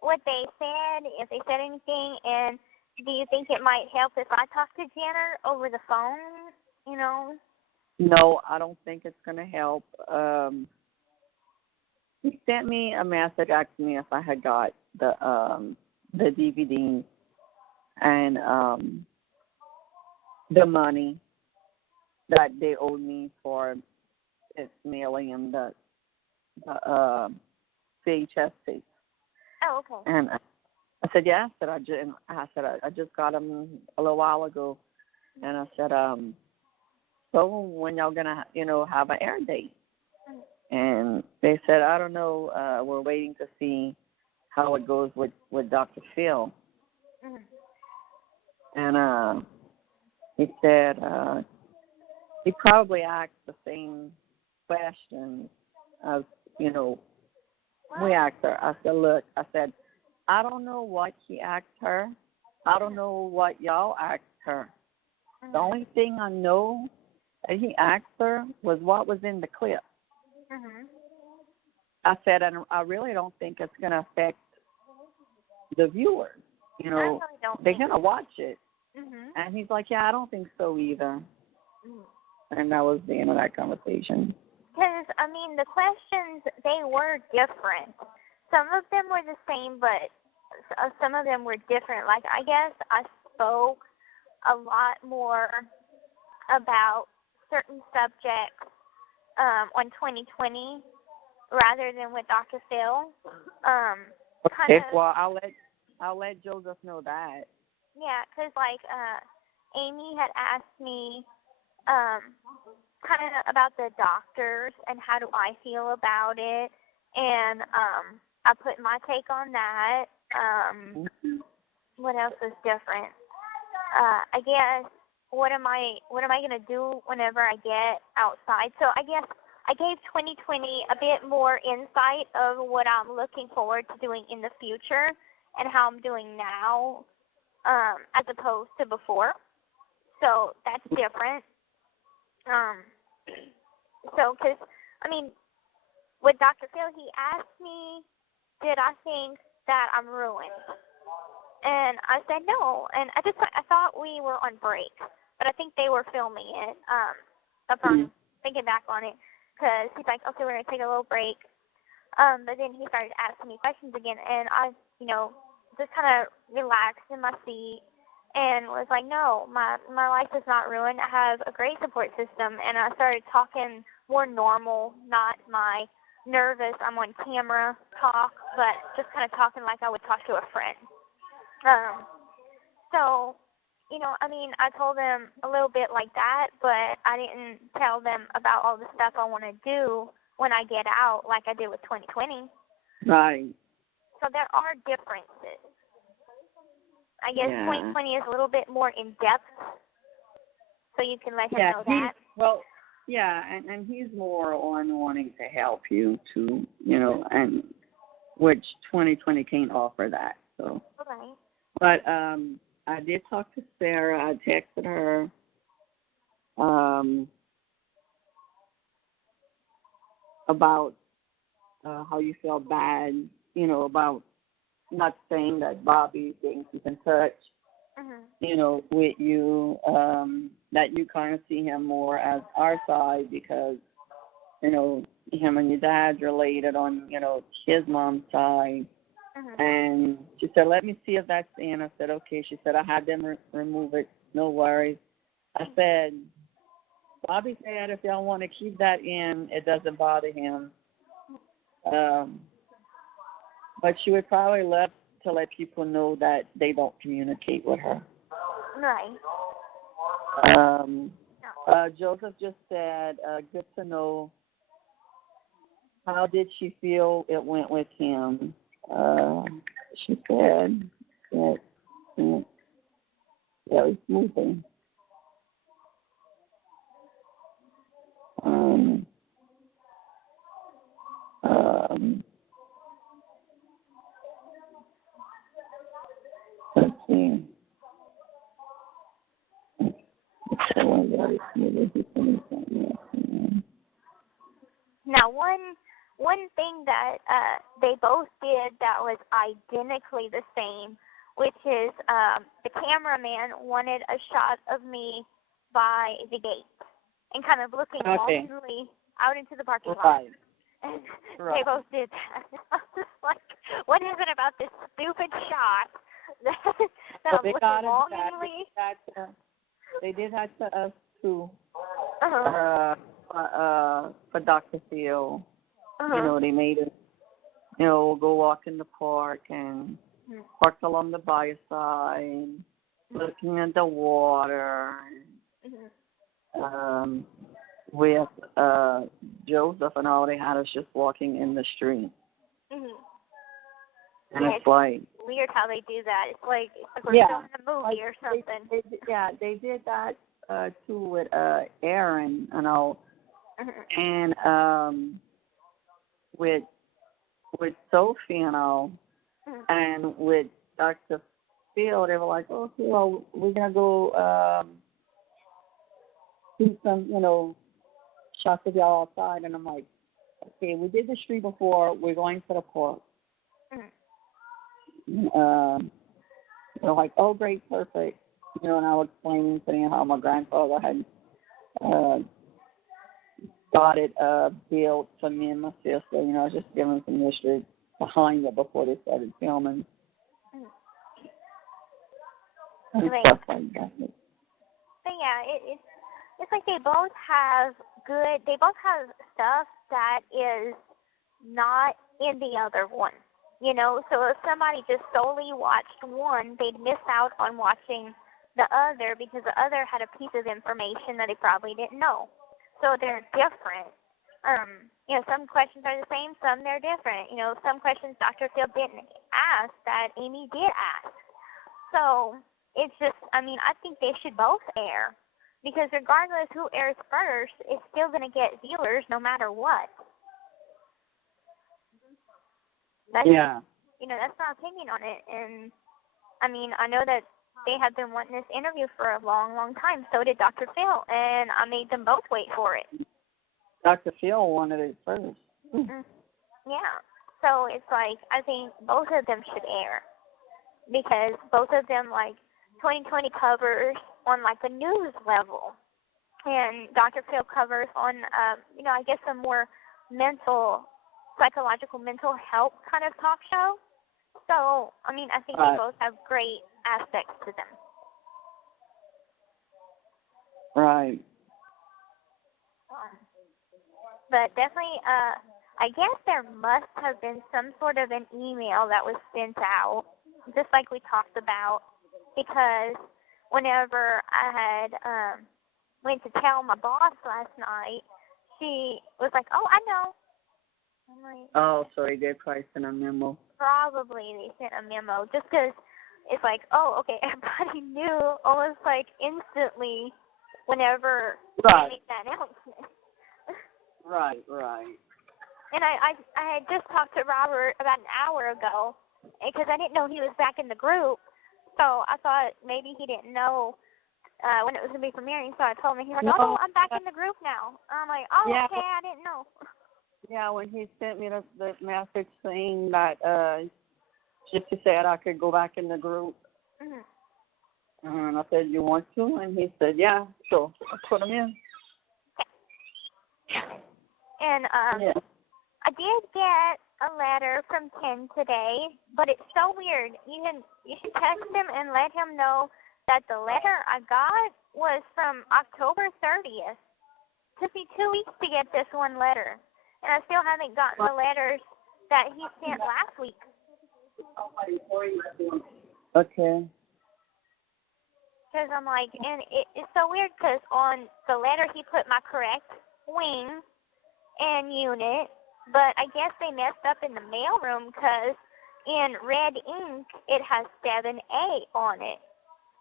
What they said, if they said anything, and do you think it might help if I talk to Jenner over the phone, No, I don't think it's going to help. He sent me a message asking me if I had got the DVD and the money that they owed me for its mailing and the VHS tape. Oh, okay. And I said, yes. I said, I just got them a little while ago. And I said, so when y'all gonna, have an air date? And they said, I don't know. We're waiting to see how it goes with Dr. Phil. And he said he probably asked the same questions as, we asked her. I said, look, I don't know what he asked her. I don't know what y'all asked her. The only thing I know that he asked her was what was in the clip. I said, and I really don't think it's going to affect the viewers. They're going to watch it. And he's like, yeah, I don't think so either. And that was the end of that conversation. Because, the questions, they were different. Some of them were the same, but some of them were different. Like, I guess I spoke a lot more about certain subjects on 2020 rather than with Dr. Phil. Okay, well, I'll let Joseph know that. Yeah, 'cause like Amy had asked me kind of about the doctors and how do I feel about it, and I put my take on that. What else is different? I guess what am I gonna do whenever I get outside? So I guess I gave 2020 a bit more insight of what I'm looking forward to doing in the future and how I'm doing now, as opposed to before. So that's different. So, because, I mean, with Dr. Phil, he asked me, did I think that I'm ruined? And I said no. And I thought we were on break, but I think they were filming it. If I'm thinking back on it, because he's like, okay, we're going to take a little break. But then he started asking me questions again, and I, just kind of relaxed in my seat and was like, no, my life is not ruined. I have a great support system. And I started talking more normal, not my nervous, I'm on camera talk, but just kind of talking like I would talk to a friend. So, I told them a little bit like that, but I didn't tell them about all the stuff I want to do when I get out like I did with 2020. Right. So there are differences. I guess 2020 is a little bit more in depth, so you can let him know that. Well, yeah, and he's more on wanting to help you too, and which 2020 can't offer that. So. Okay. But I did talk to Sarah. I texted her. About how you felt bad, about not saying that Bobby didn't keep in touch, with you, that you kind of see him more as our side because, him and your dad's related on, his mom's side. And she said, let me see if that's in. I said, okay. She said, I had them remove it. No worries. I said, Bobby said if y'all want to keep that in, it doesn't bother him. But she would probably love to let people know that they don't communicate with her. Right. Joseph just said, good to know. How did she feel it went with him? She said that it was moving. Let's see. Now, one thing that they both did that was identically the same, which is the cameraman wanted a shot of me by the gate and kind of looking longingly out into the parking lot. And they both did that. I was just like, what is it about this stupid shot that I'm looking longingly? They did that to us too. For Dr. Phil. They made it, we'll go walk in the park and park along the by side, looking at the water. With Joseph and all, they had us just walking in the street. And it's like weird how they do that. It's like we're still in a movie or something. They did that too with Aaron and all, and with Sophie and all, and with Dr. Phil, they were like, oh, well, we're gonna go do some, shots of y'all outside, and I'm like, okay, we did the street before, we're going to the park. They're like, oh, great, perfect. And I was explaining to them how my grandfather had started build for me and my sister. I was just giving some history behind it before they started filming. And stuff like that. So yeah, it's like they both have stuff that is not in the other one. You know, so if somebody just solely watched one, they'd miss out on watching the other because the other had a piece of information that they probably didn't know. So they're different. You know, some questions are the same, some they're different. You know, some questions Dr. Phil didn't ask that Amy did ask. So it's just, I mean, I think they should both air because regardless who airs first, it's still going to get viewers no matter what. That's, Yeah. You know, that's my opinion on it. And, I mean, I know that they have been wanting this interview for a long, long time. So did Dr. Phil, and I made them both wait for it. Dr. Phil wanted it first. Mm-hmm. Yeah. So it's like, I think both of them should air because both of them, like, 2020 covers on, like, a news level. And Dr. Phil covers on, you know, I guess a more psychological mental health kind of talk show. So, I mean, I think they both have great aspects to them. Right. But definitely, I guess there must have been some sort of an email that was sent out, just like we talked about, because whenever I had went to tell my boss last night, she was like, "Oh, I know." I'm like, oh, so they did probably send a memo. Probably they sent a memo, just because it's like, oh, okay, everybody knew almost like instantly whenever they made that announcement. Right. And I had just talked to Robert about an hour ago because I didn't know he was back in the group, so I thought maybe he didn't know when it was going to be premiering, so I told him, he's like, oh, I'm back in the group now. I'm like, oh, yeah, okay, I didn't know. Yeah, when he sent me the message saying that Gypsy said I could go back in the group, and I said, you want to? And he said, yeah, sure. I put him in. And I did get a letter from Ken today, but it's so weird. You should text him and let him know that the letter I got was from October 30th. It took me 2 weeks to get this one letter, and I still haven't gotten the letters that he sent last week. Okay. Because I'm like, and it's so weird because on the letter he put my correct wing and unit, but I guess they messed up in the mailroom because in red ink it has 7A on it.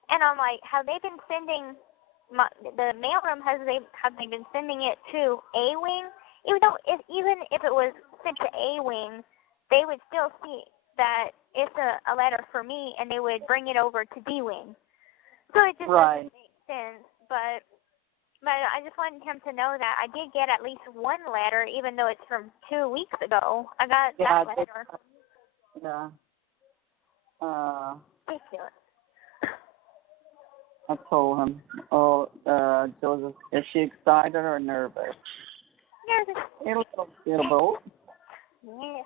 And I'm like, have they been sending the mailroom? Have they been sending it to A wing? Even if it was sent to A wing, they would still see that it's a letter for me, and they would bring it over to D wing. So it just doesn't make sense. But I just wanted him to know that I did get at least one letter, even though it's from 2 weeks ago. I got that letter. Yeah. Ridiculous. I told him, Joseph, is she excited or nervous? Nervous. It'll both. Yeah.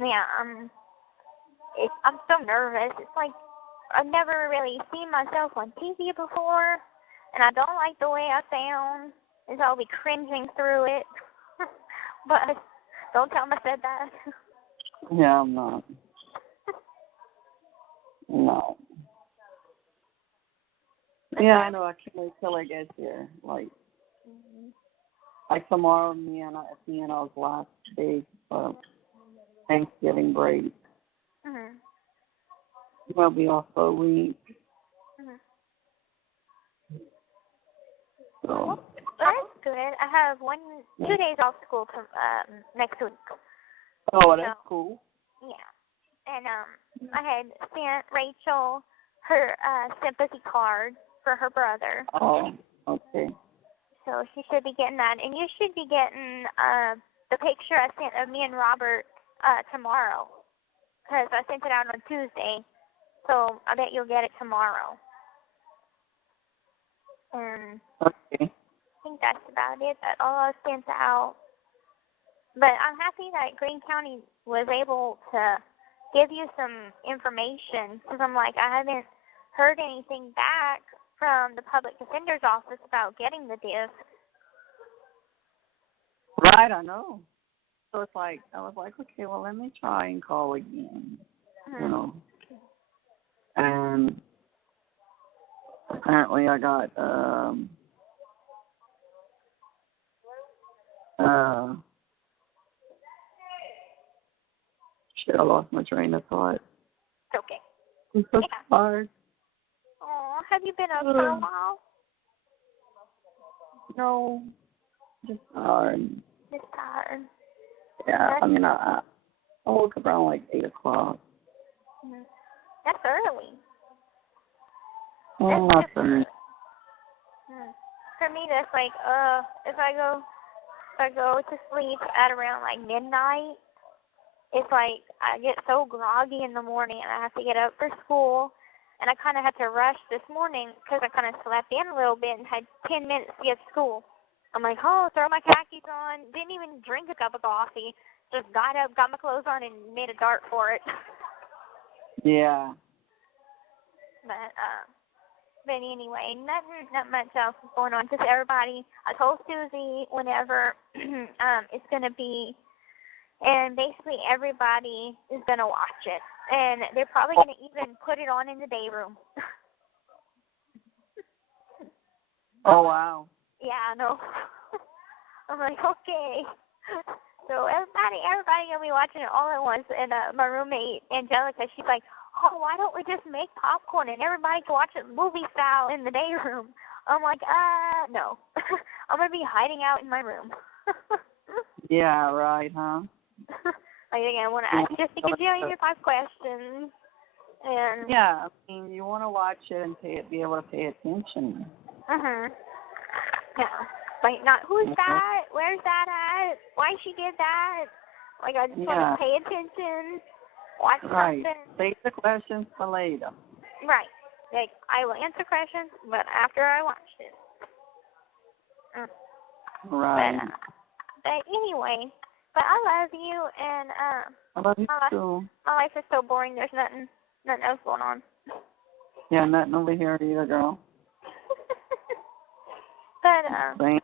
Yeah, I'm so nervous. It's like I've never really seen myself on TV before, and I don't like the way I sound, and so I'll be cringing through it. But don't tell him I said that. Yeah, I'm not. No. Yeah, I know. I can't wait till I get here. Like tomorrow, me and I's last day of Thanksgiving break. We'll be off for a week. So. Well, that's good. I have 2 days off school next week. Oh, that's cool. Yeah. And I had sent Rachel her sympathy card for her brother. Oh, okay. So she should be getting that. And you should be getting the picture I sent of me and Robert tomorrow. Because I sent it out on Tuesday. So I bet you'll get it tomorrow. And okay. I think that's about it. That's all I sent out. But I'm happy that Greene County was able to give you some information. Because I'm like, I haven't heard anything back from the public defender's office about getting the disc. Right, I know. So it's like, I was like, okay, well, let me try and call again, you know. And apparently I got, shit, I lost my train of thought. It's okay. I'm so tired. Oh, have you been up for a while? No, just tired. Just tired. Yeah, I mean, I woke up around like 8 o'clock. That's early. Oh, That's my turn. For me, that's like, if I go to sleep at around like midnight, it's like I get so groggy in the morning and I have to get up for school. And I kind of had to rush this morning because I kind of slept in a little bit and had 10 minutes to get to school. I'm like, oh, throw my khakis on. Didn't even drink a cup of coffee. Just got up, got my clothes on, and made a dart for it. Yeah. But anyway, not much else is going on. Just everybody, I told Susie whenever it's going to be, and basically everybody is going to watch it. And they're probably going to even put it on in the day room. Oh, wow. Yeah, I know. I'm like, okay. So everybody going to be watching it all at once. And my roommate, Angelica, she's like, oh, why don't we just make popcorn and everybody can watch it movie style in the day room? I'm like, no. I'm going to be hiding out in my room. Yeah, right, huh? I want to ask just a gajillion 5 questions. And yeah, I mean, you want to watch it and be able to pay attention. Yeah. Like, not who's that? Where's that at? Why she did that? Like, I just want to pay attention, watch something. Save the questions for later. Right. Like, I will answer questions, but after I watched it. Right. But anyway, but I love you, and I love you too. My life is so boring. There's nothing else going on. Yeah, nothing over here either, girl. But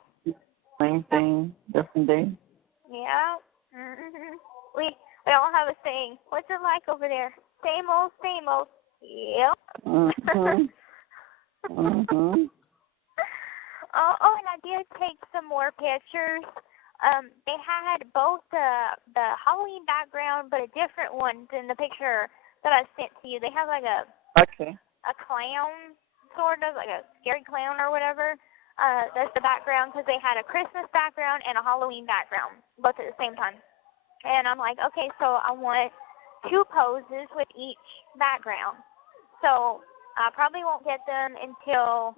same thing, different day. Yeah. We all have a saying. What's it like over there? Same old, same old. Yep. Oh, and I did take some more pictures. They had both the Halloween background, but a different one than the picture that I sent to you. They have like a clown, sort of like a scary clown or whatever. That's the background because they had a Christmas background and a Halloween background, both at the same time. And I'm like, okay, so I want 2 poses with each background. So I probably won't get them until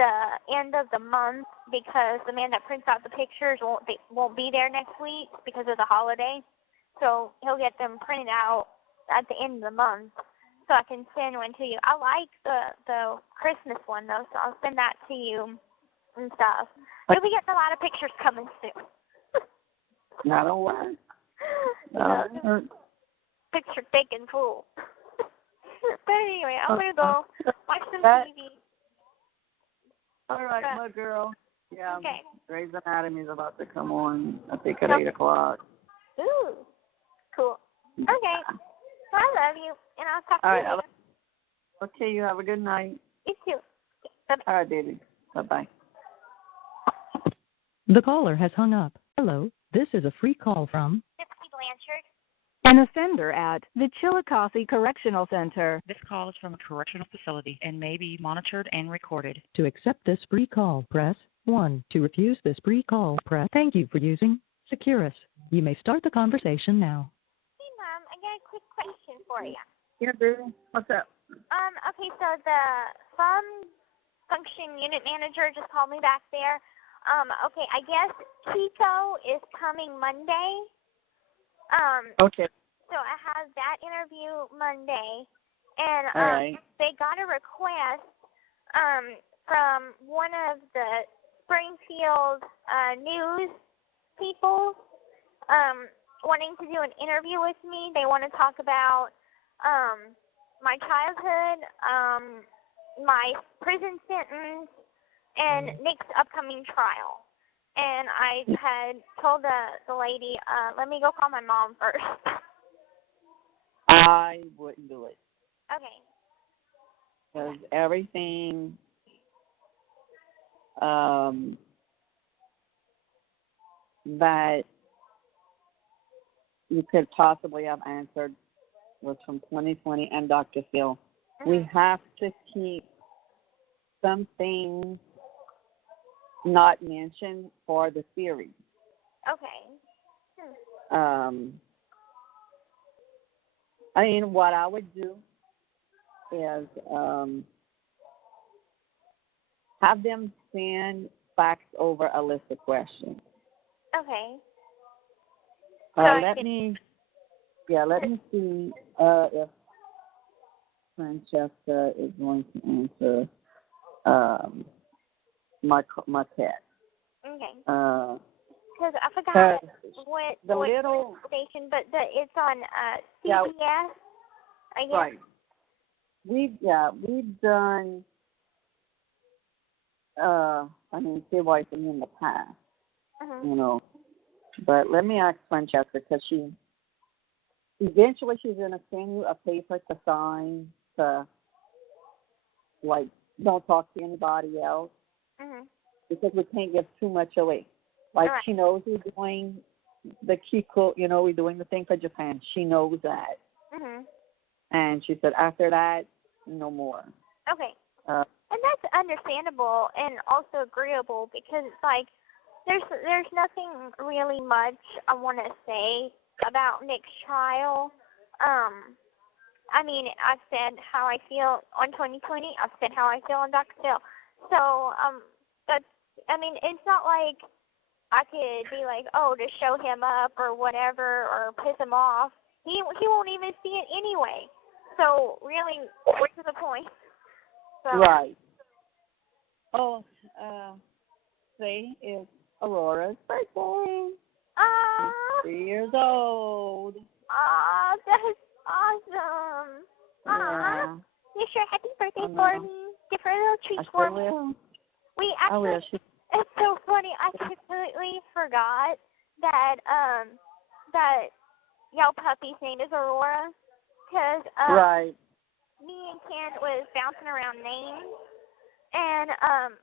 the end of the month because the man that prints out the pictures won't be there next week because of the holiday. So he'll get them printed out at the end of the month so I can send one to you. I like the Christmas one though, so I'll send that to you and stuff. You'll be getting a lot of pictures coming soon. Not a word. Picture thick and full. But anyway, I'm gonna go watch some TV. All right, my girl. Yeah. Okay. Grey's Anatomy is about to come on. I think at 8 o'clock. Ooh. Cool. Okay. Well, I love you, and I'll talk to you later. Okay. You have a good night. You too. Bye-bye. All right, baby. Bye-bye. The caller has hung up. Hello, this is a free call from Gypsy Blanchard. An offender at the Chillicothe Correctional Center. This call is from a correctional facility and may be monitored and recorded. To accept this free call, press 1. To refuse this free call, press. Thank you for using Securus. You may start the conversation now. Hey, Mom, I got a quick question for you. Yeah, baby. What's up? Okay, so the function unit manager just called me back there. Okay, I guess Chico is coming Monday. Okay. So I have that interview Monday, and right. They got a request from one of the Springfield news people wanting to do an interview with me. They want to talk about my childhood, my prison sentence, and Nick's upcoming trial. and I had told the lady, let me go call my mom first. I wouldn't do it. Okay. Because everything that you could possibly have answered was from 2020 and Dr. Phil. Mm-hmm. We have to keep some things not mentioned for the series. Okay. I mean, what I would do is have them send fax over a list of questions. Okay. Let me see if Francesca is going to answer my text. Okay. Because I forgot what little station, but it's on CBS. Yeah, I guess. right. We've done Stay White in the past, Mm-hmm. you know. But let me ask Francesca, because eventually she's going to send you a paper to sign to, like, don't talk to anybody else, Mm-hmm. because we can't give too much away. Like, right. She knows we're doing the Kiko, we're doing the thing for Japan. She knows that. Mm-hmm. And she said after that, no more. Okay. And that's understandable and also agreeable, because it's like there's nothing really much I want to say about Nick's trial. I mean, I've said how I feel on 2020. I've said how I feel on Dr. Phil. So it's not like I could be like, oh, to show him up or whatever or piss him off. He won't even see it anyway. So really, what's the point? So, right. Oh, today is Aurora's birthday. 3 years old. That's awesome. Yeah. You sure happy birthday for me. Give her a little treat for me. Will. We actually, it's so funny. I completely forgot that y'all puppy's name is Aurora, because right. me and Ken was bouncing around names, and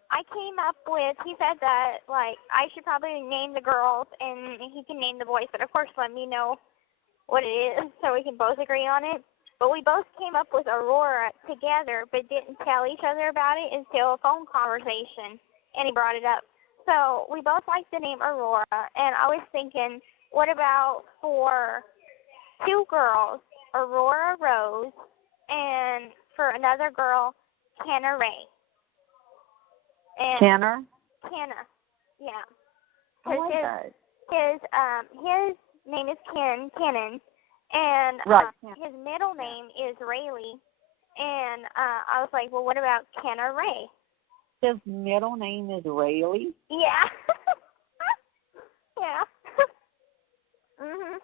I came up with, he said that, like, I should probably name the girls, and he can name the boys, but of course let me know what it is so we can both agree on it. But we both came up with Aurora together, but didn't tell each other about it until a phone conversation, and he brought it up. So we both like the name Aurora, and I was thinking, what about for two girls, Aurora Rose, and for another girl, Kenna Ray. And Kenner? Kenna, yeah. I like that. His name is Kenan, and his middle name is Rayleigh. And I was like, well, what about Kenna Ray? His middle name is Rayleigh? Yeah. Yeah. Mhm.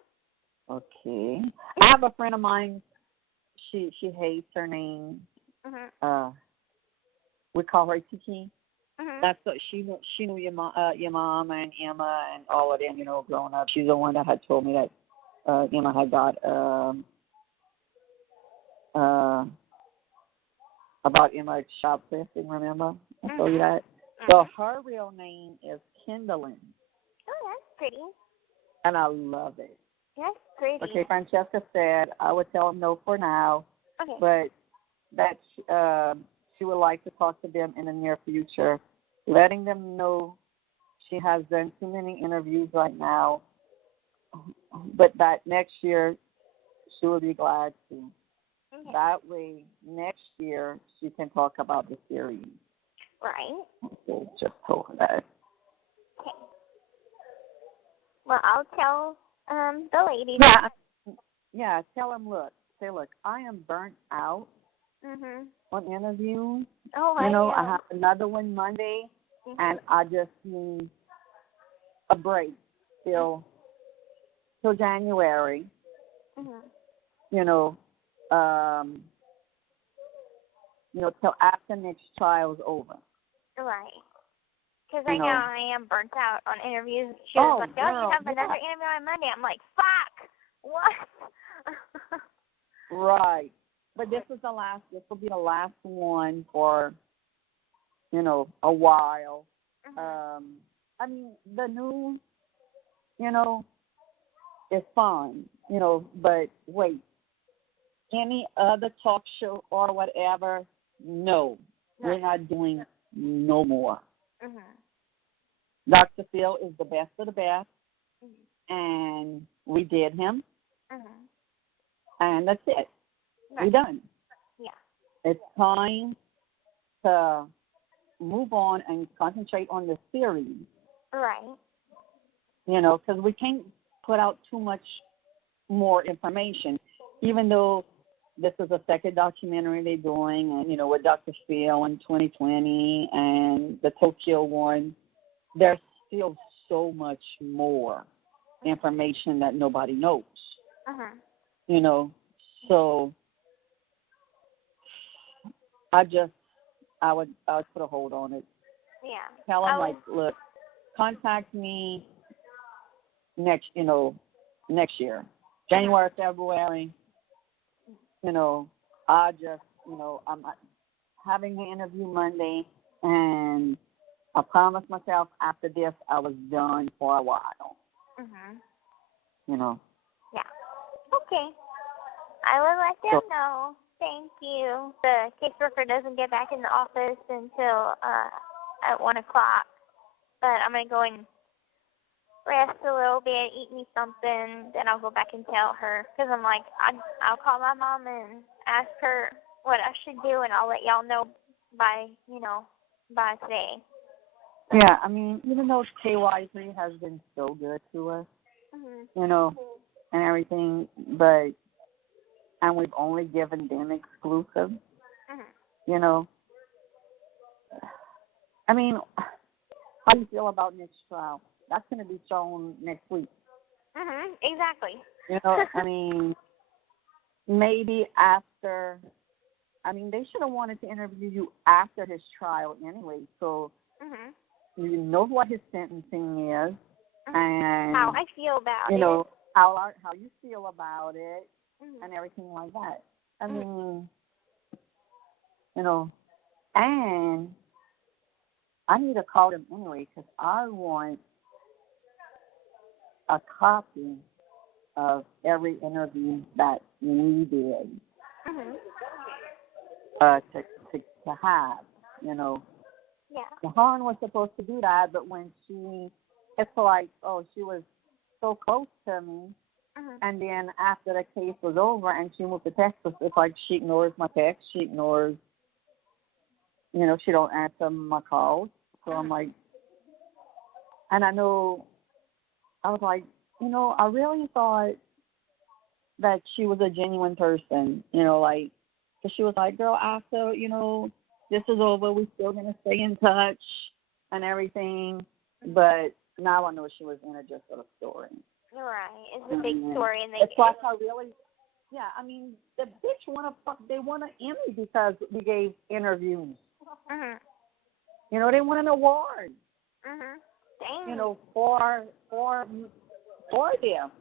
Okay. I have a friend of mine. She hates her name. Mhm. We call her Tiki. Mhm. That's what she knew your mom and Emma and all of them, growing up. She's the one that had told me that Emma had got about Emma shoplifting. Remember? I told you that. So her real name is Kindlin. Oh, that's pretty. And I love it. That's pretty. Okay, Francesca said I would tell him no for now, Okay. but that she would like to talk to them in the near future, letting them know she has done too many interviews right now, but that next year she will be glad to. Okay. That way, next year she can talk about the series. Right. Okay, just told her that. Okay. Well, I'll tell the lady. Yeah. Tell them, look, I am burnt out on interviews. Oh, I have another one Monday, and I just need a break till January. Till after next trial's over. Right. Because I know I am burnt out on interviews. She was like, you have another interview on Monday. I'm like, fuck, what? Right. But this will be the last one for, a while. Mm-hmm. I mean, the news, is fine, but wait, any other talk show or whatever, no, we're not doing no more. Mm-hmm. Dr. Phil is the best of the best, and we did him, and that's it. Right. We're done. Yeah. It's time to move on and concentrate on the series. Right. Because we can't put out too much more information, even though this is a second documentary they're doing, and, with Dr. Phil in 2020 and the Tokyo one, there's still so much more information that nobody knows. So I would put a hold on it. Yeah. Tell them, look, contact me next year, January, February. I just, I'm having the interview Monday, and I promised myself after this I was done for a while. Yeah. Okay. I will let them know. Thank you. The caseworker doesn't get back in the office until at 1 o'clock, but I'm going to go and rest a little bit, eat me something, then I'll go back and tell her, because I'm like, I'll call my mom and ask her what I should do, and I'll let y'all know by today. Yeah, I mean, even though KYC has been so good to us, and everything, and we've only given them exclusive, I mean, how do you feel about next trial? That's going to be shown next week. Exactly. I mean, maybe after. I mean, they should have wanted to interview you after his trial anyway, so you know what his sentencing is, and how I feel about it. How you feel about it, and everything like that. I mean, and I need to call them anyway because I want a copy of every interview that we did to have, Yeah. Helen was supposed to do that, but when it's like, she was so close to me, and then after the case was over and she moved to Texas, it's like she ignores my text, she ignores, she don't answer my calls. So I'm like, and I was like, I really thought that she was a genuine person, because she was like, girl, after, this is over, we're still going to stay in touch and everything. But now I know she was in it just for the story. Right. It's a big story. And it's like I really, I mean, the bitch they won an Emmy because we gave interviews. They won an award. Dang. For them.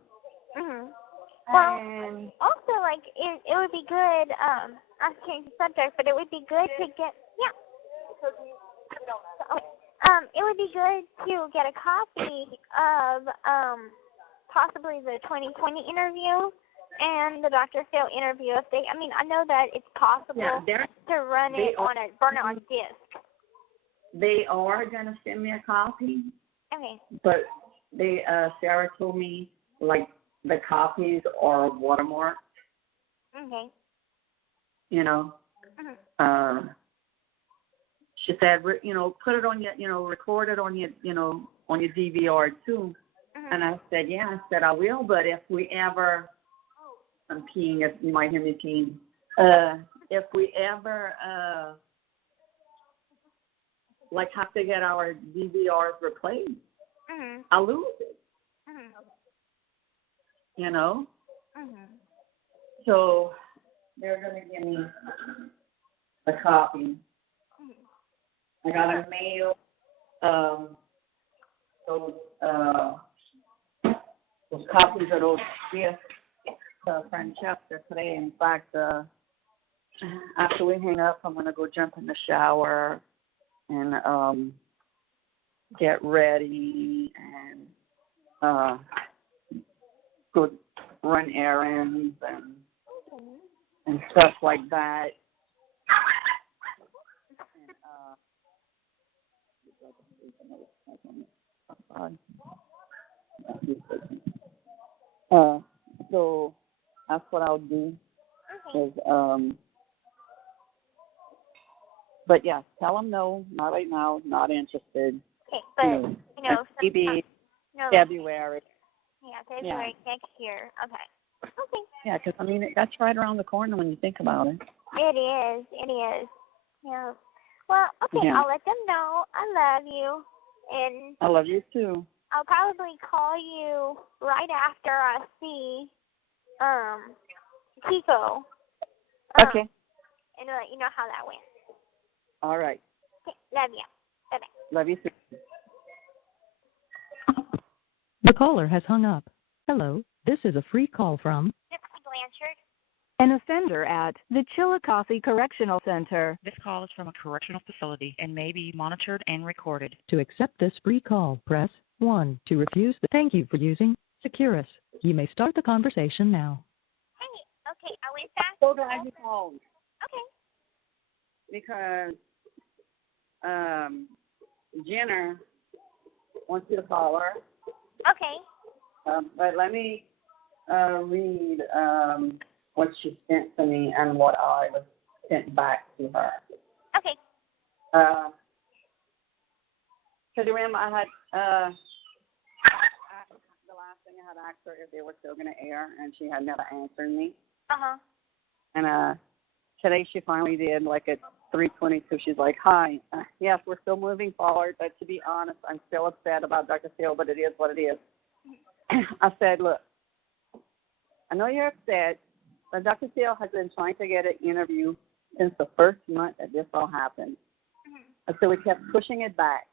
Well, and also, it would be good, I've changed the subject, but it would be good to get, it would be good to get a copy of, possibly the 2020 interview and the Dr. Phil interview. I know that it's possible to run burn it on disk. They are going to send me a copy. Okay. But Sarah told me, the copies are watermarked. Okay. She said, put it on your, record it on your, on your DVR too. And I said, I said, I will, but if we ever, I'm peeing, if you might hear me peeing, if we ever, have to get our DVRs replaced, I'll lose it. So they're going to give me a copy. I got a mail those, those copies of those gifts to Francesca today. In fact, after we hang up, I'm going to go jump in the shower and get ready and go run errands and stuff like that. So that's what I'll do. Is, but yeah, tell them no, not right now, not interested. Okay, but maybe February. Yeah, February next year. Okay. Okay. Yeah, because I mean that's right around the corner when you think about it. It is. It is. Yeah. Well, okay. Yeah. I'll let them know I love you, and I love you too. I'll probably call you right after I see Kiko. Okay. And let you know how that went. All right. Okay. Love you. Bye-bye. Love you too. The caller has hung up. Hello, this is a free call from Gypsy Blanchard. An offender at the Chillicothe Correctional Center. This call is from a correctional facility and may be monitored and recorded. To accept this free call, press 1. To refuse the thank you for using Securus. You may start the conversation now. Hey, okay, I went back. So glad you called. Okay. Because Jenner wants you to call her. Okay. But let me read what she sent to me and what I was sent back to her. Okay. Because you remember I had the last thing I had asked her if they were still going to air, and she had never answered me. Uh-huh. And today she finally did, like at 3:22. She's like, "Hi, yes, we're still moving forward, but to be honest, I'm still upset about Dr. Steele, but it is what it is." I said, "Look, I know you're upset, but Dr. Steele has been trying to get an interview since the first month that this all happened." And so we kept pushing it back.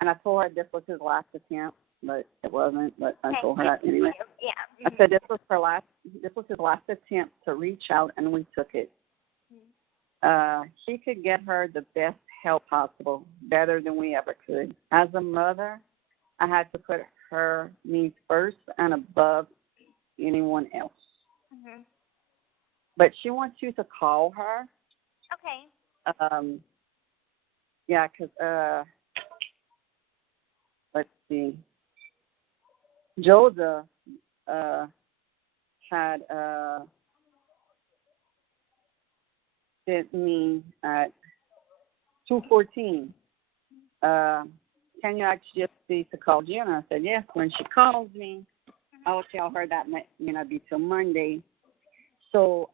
And I told her this was his last attempt, but it wasn't. But I told her that anyway. Yeah. I said this was his last attempt to reach out, and we took it. She could get her the best help possible, better than we ever could. As a mother, I had to put her needs first and above anyone else. But she wants you to call her. Okay. Yeah, because let's see. Joda had sent me at 2:14. Can you ask Gypsy to call Jenna? I said, yes. When she calls me, I will tell her that may not be till Monday. So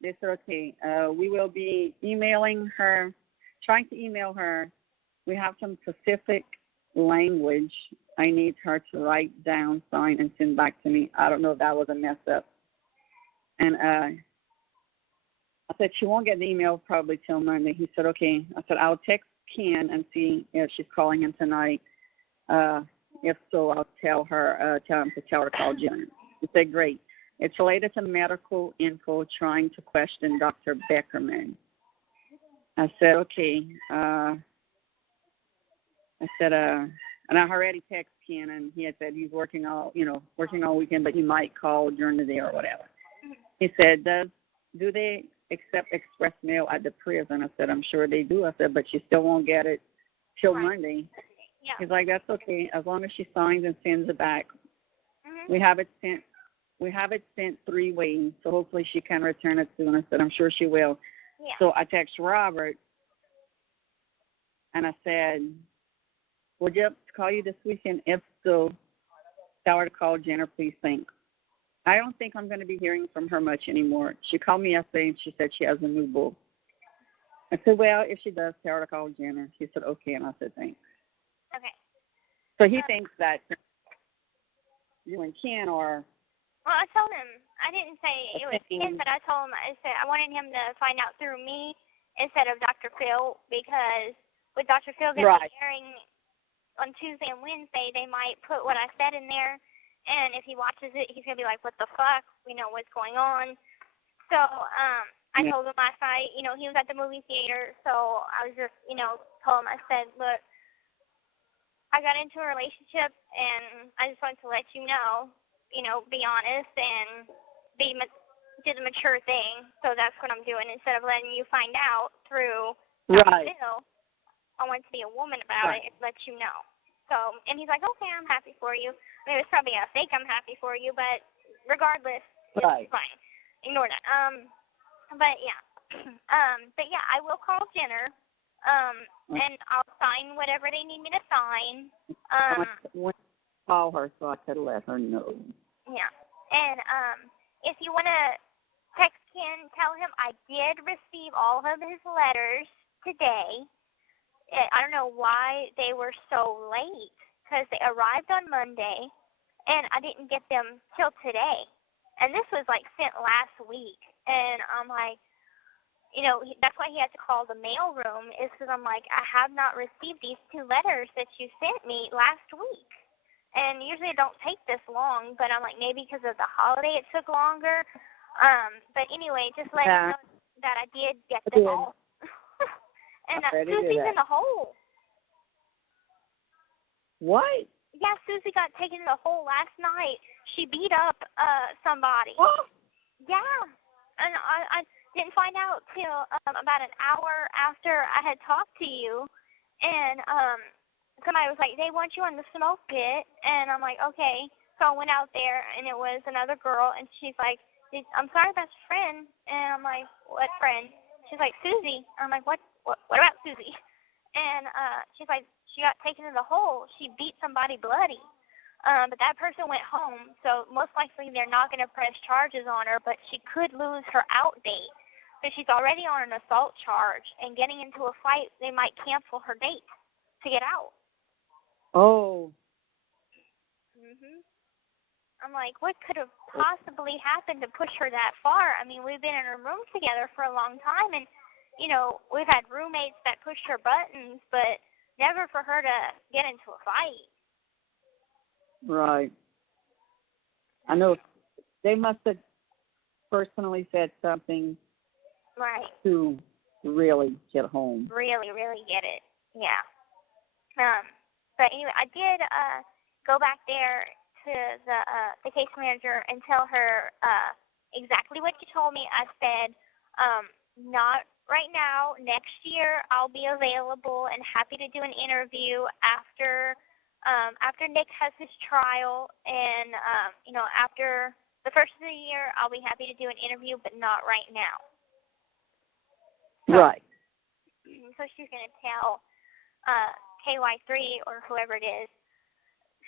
they said, okay, we will be emailing her, trying to email her. We have some specific language I need her to write down, sign, and send back to me. I don't know if that was a mess up. And I said, she won't get the email probably till Monday. He said, okay. I said, I'll text Ken and see if she's calling him tonight. If so, I'll tell him to tell her to call Jen. He said, great. It's related to medical info trying to question Dr. Beckerman. I said, okay. I said, and I already texted Ken, and he had said he's working all weekend, but he might call during the day or whatever. He said, do they accept express mail at the prison? I said, I'm sure they do. I said, but she still won't get it till Monday. Yeah. He's like, that's okay, as long as she signs and sends it back. We have it sent 3 ways, so hopefully she can return it soon. I said, I'm sure she will. Yeah. So I texted Robert, and I said, would you call you this weekend? If so, tell her to call Jenner, please. Thanks. I don't think I'm going to be hearing from her much anymore. She called me yesterday, and she said she has a new bull. I said, well, if she does, tell her to call Jenner. She said, okay, and I said, thanks. Okay. So he thinks that you and Ken are... Well, I told him, I didn't say it was Ken, but I told him, I said I wanted him to find out through me instead of Dr. Phil, because with Dr. Phil going to be airing on Tuesday and Wednesday, they might put what I said in there. And if he watches it, he's going to be like, what the fuck? We know what's going on. So I told him last night, he was at the movie theater. So I was just, told him, I said, look, I got into a relationship, and I just wanted to let you know, be honest and do the mature thing. So that's what I'm doing. Instead of letting you find out through Phil, I want to be a woman about it and let you know. So, and he's like, okay, I'm happy for you. I mean, it's probably a fake I'm happy for you, but regardless, it's fine. Ignore that. But yeah. I will call Jenner, and I'll sign whatever they need me to sign. I want to call her so I could let her know. Yeah. And if you want to text Ken, tell him I did receive all of his letters today. I don't know why they were so late, because they arrived on Monday, and I didn't get them till today. And this was, sent last week. And I'm like, that's why he had to call the mail room, is because I'm like, I have not received these 2 letters that you sent me last week. And usually it don't take this long, but I'm like, maybe because of the holiday it took longer. But anyway, just let him know that I did get them all. And Susie's in the hole. What? Yeah, Susie got taken in the hole last night. She beat up somebody. Oh. Yeah. And I didn't find out till about an hour after I had talked to you. And somebody was like, they want you on the smoke pit. And I'm like, okay. So I went out there, and it was another girl. And she's like, I'm sorry, best friend. And I'm like, what friend? She's like, Susie. I'm like, what about Susie? And she's like, she got taken in the hole. She beat somebody bloody. But that person went home, so most likely they're not going to press charges on her, but she could lose her out date. So she's already on an assault charge, and getting into a fight, they might cancel her date to get out. Oh. I'm like, what could have possibly happened to push her that far? I mean, we've been in a room together for a long time, and we've had roommates that pushed her buttons, but never for her to get into a fight. Right. I know they must have personally said something to really get home. Really, really get it. Yeah. But anyway, I did go back there to the case manager and tell her exactly what you told me. I said, not right now. Next year, I'll be available and happy to do an interview after Nick has his trial, and after the first of the year, I'll be happy to do an interview, but not right now. Right. So she's gonna tell KY3 or whoever it is.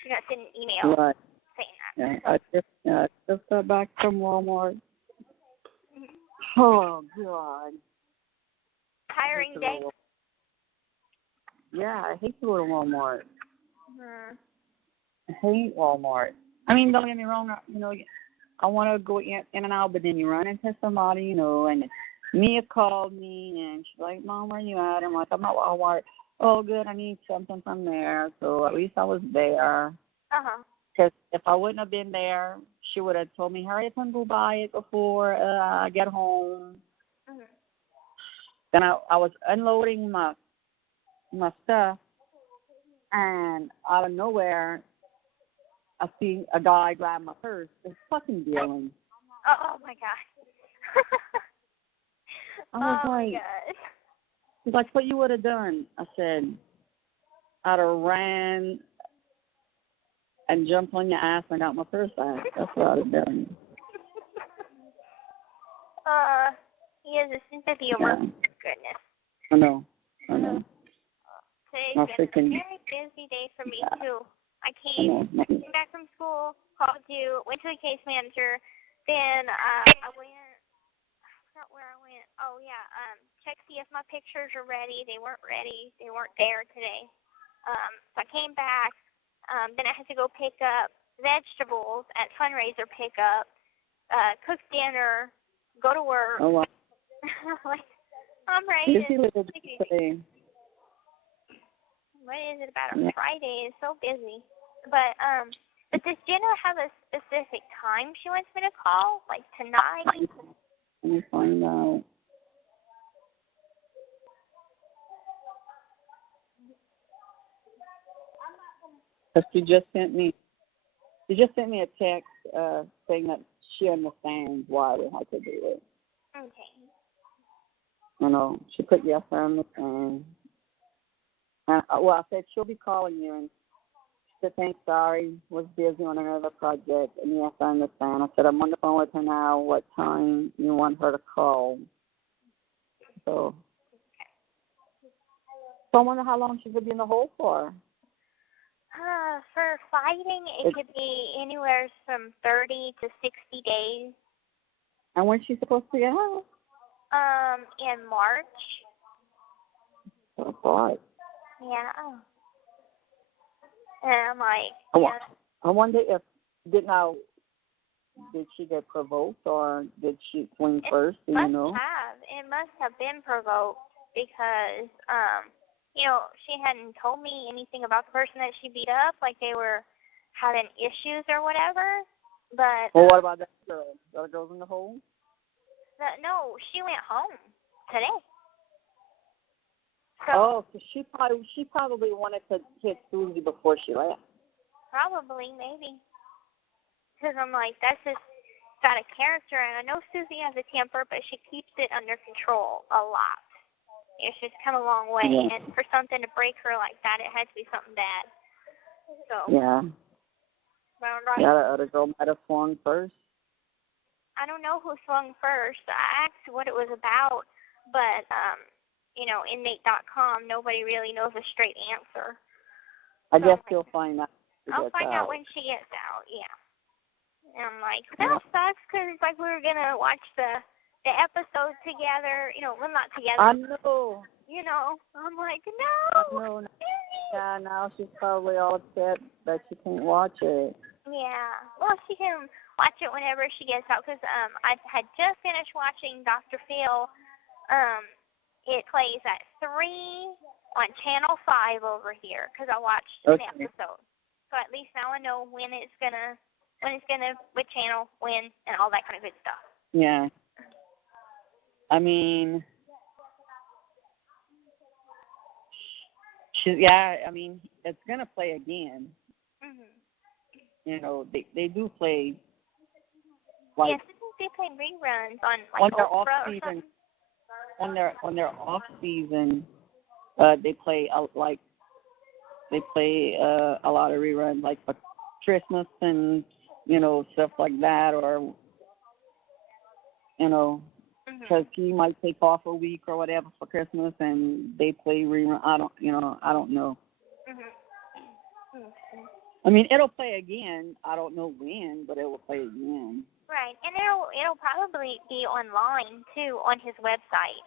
She's gonna send an email saying that. Yeah, I just got back from Walmart. Oh God. Tiring day. Yeah, I hate to go to Walmart. I hate Walmart. I mean, don't get me wrong. I want to go in and out, but then you run into somebody, and Mia called me, and she's like, Mom, where you at? I'm like, I'm at Walmart. Oh, good, I need something from there. So at least I was there. Because if I wouldn't have been there, she would have told me, hurry up and go buy it before I get home. Then I was unloading my stuff, and out of nowhere, I see a guy grab my purse. It's fucking dealing. Oh my gosh. I was like, he's like, what you would have done? I said, I'd have ran and jumped on your ass and got my purse back. That's what I'd have done. He has a sense of humor. Goodness. I know. Today's been a very busy day for me, too. I came back from school, called you, went to the case manager, then I forgot where I went. Oh, yeah, checked to see if my pictures are ready. They weren't ready. They weren't there today. So I came back. Then I had to go pick up vegetables at fundraiser pickup, cook dinner, go to work. Oh, wow. I'm ready. what is it about a Friday? It's so busy. But does Jenna have a specific time she wants me to call, like tonight? Let me find out. She just sent me a text saying that she understands why we had to do it. Okay. You know, she put yes, I understand. Well, I said she'll be calling you, and she said, thanks, sorry, was busy on another project, and yes, I understand. I said, I'm on the phone with her now. What time you want her to call? So I wonder how long she could be in the hole for. For fighting, it could be anywhere from 30 to 60 days. And when's she supposed to get out? In March. Oh, boy. Yeah. And I'm like, I wonder if did she get provoked or did she swing first? Do you know? It must have been provoked because she hadn't told me anything about the person that she beat up, like they were having issues or whatever. But well, what about that girl? The other girl's in the hole? No, she went home today. So, so she probably wanted to hit Susie before she left. Probably, maybe. Because I'm like, that's just got a character, and I know Susie has a temper, but she keeps it under control a lot. It's just come a long way, and for something to break her like that, it had to be something bad. So. Yeah. The other girl might have swung first. I don't know who swung first. I asked what it was about, but inmate.com, nobody really knows a straight answer. I guess you'll find out. I'll find out when she gets out. Yeah. And I'm like, that sucks because it's like we were gonna watch the episode together. Well, not together. I know. I'm like, no. I know. Yeah, now she's probably all upset that she can't watch it. Yeah. Well, she can watch it whenever she gets out because I had just finished watching Dr. Phil. It plays at 3 on Channel 5 over here because I watched an episode. So at least now I know when it's gonna, what channel, when, and all that kind of good stuff. Yeah. I mean, it's gonna play again. Mhm. They do play. Like, yes, I think they play reruns on their off Oprah season. On their off season, they play a lot of reruns, like for Christmas and stuff like that, or because he might take off a week or whatever for Christmas, and they play rerun. I don't know. I mean, it'll play again. I don't know when, but it will play again. Right, and it'll probably be online too on his website.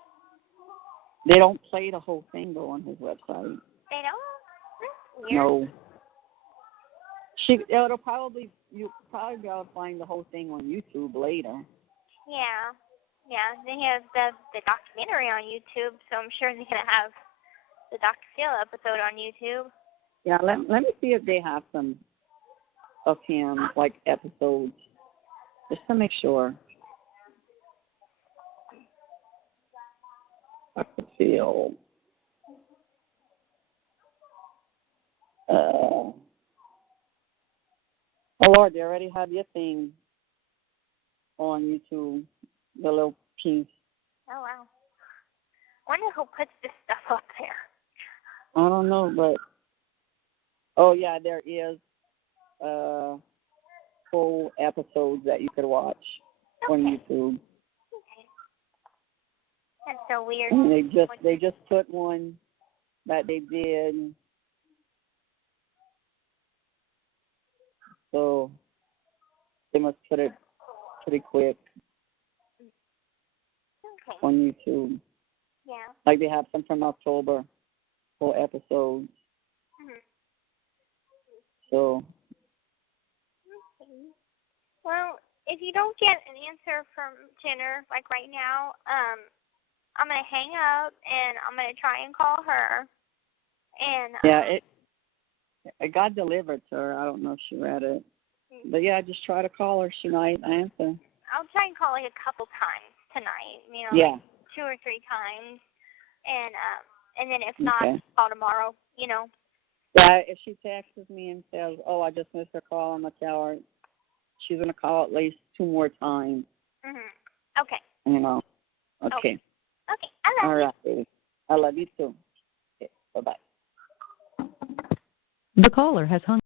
They don't play the whole thing though on his website. They don't? That's weird. No. You'll probably be able to find the whole thing on YouTube later. Yeah. Yeah, they have the documentary on YouTube, so I'm sure they're going to have the Dr. Phil episode on YouTube. Yeah, let me see if they have some of him, like, episodes, just to make sure. Dr. Phil. Oh, Lord, they already have your thing on YouTube, the little piece. Oh, wow. Wonder who puts this stuff up there. I don't know, but oh yeah, there is full episodes that you could watch on YouTube. Okay. That's so weird. And they just put one that they did, so they must put it pretty quick on YouTube. Yeah. Like they have some from October, full episodes. So. Okay. Well, if you don't get an answer from Jenner, like right now, I'm going to hang up and I'm going to try and call her. And Yeah, it got delivered to her. I don't know if she read it. But yeah, just try to call her. She might answer. I'll try and call like a couple times tonight. Yeah. Like 2 or 3 times, and then if not, call tomorrow. Yeah, if she texts me and says, "Oh, I just missed her call," I'm gonna tell her she's gonna call at least 2 more times. Okay. Okay. Okay. I love you. All right, baby. I love you too. Okay. Bye-bye. The caller has hung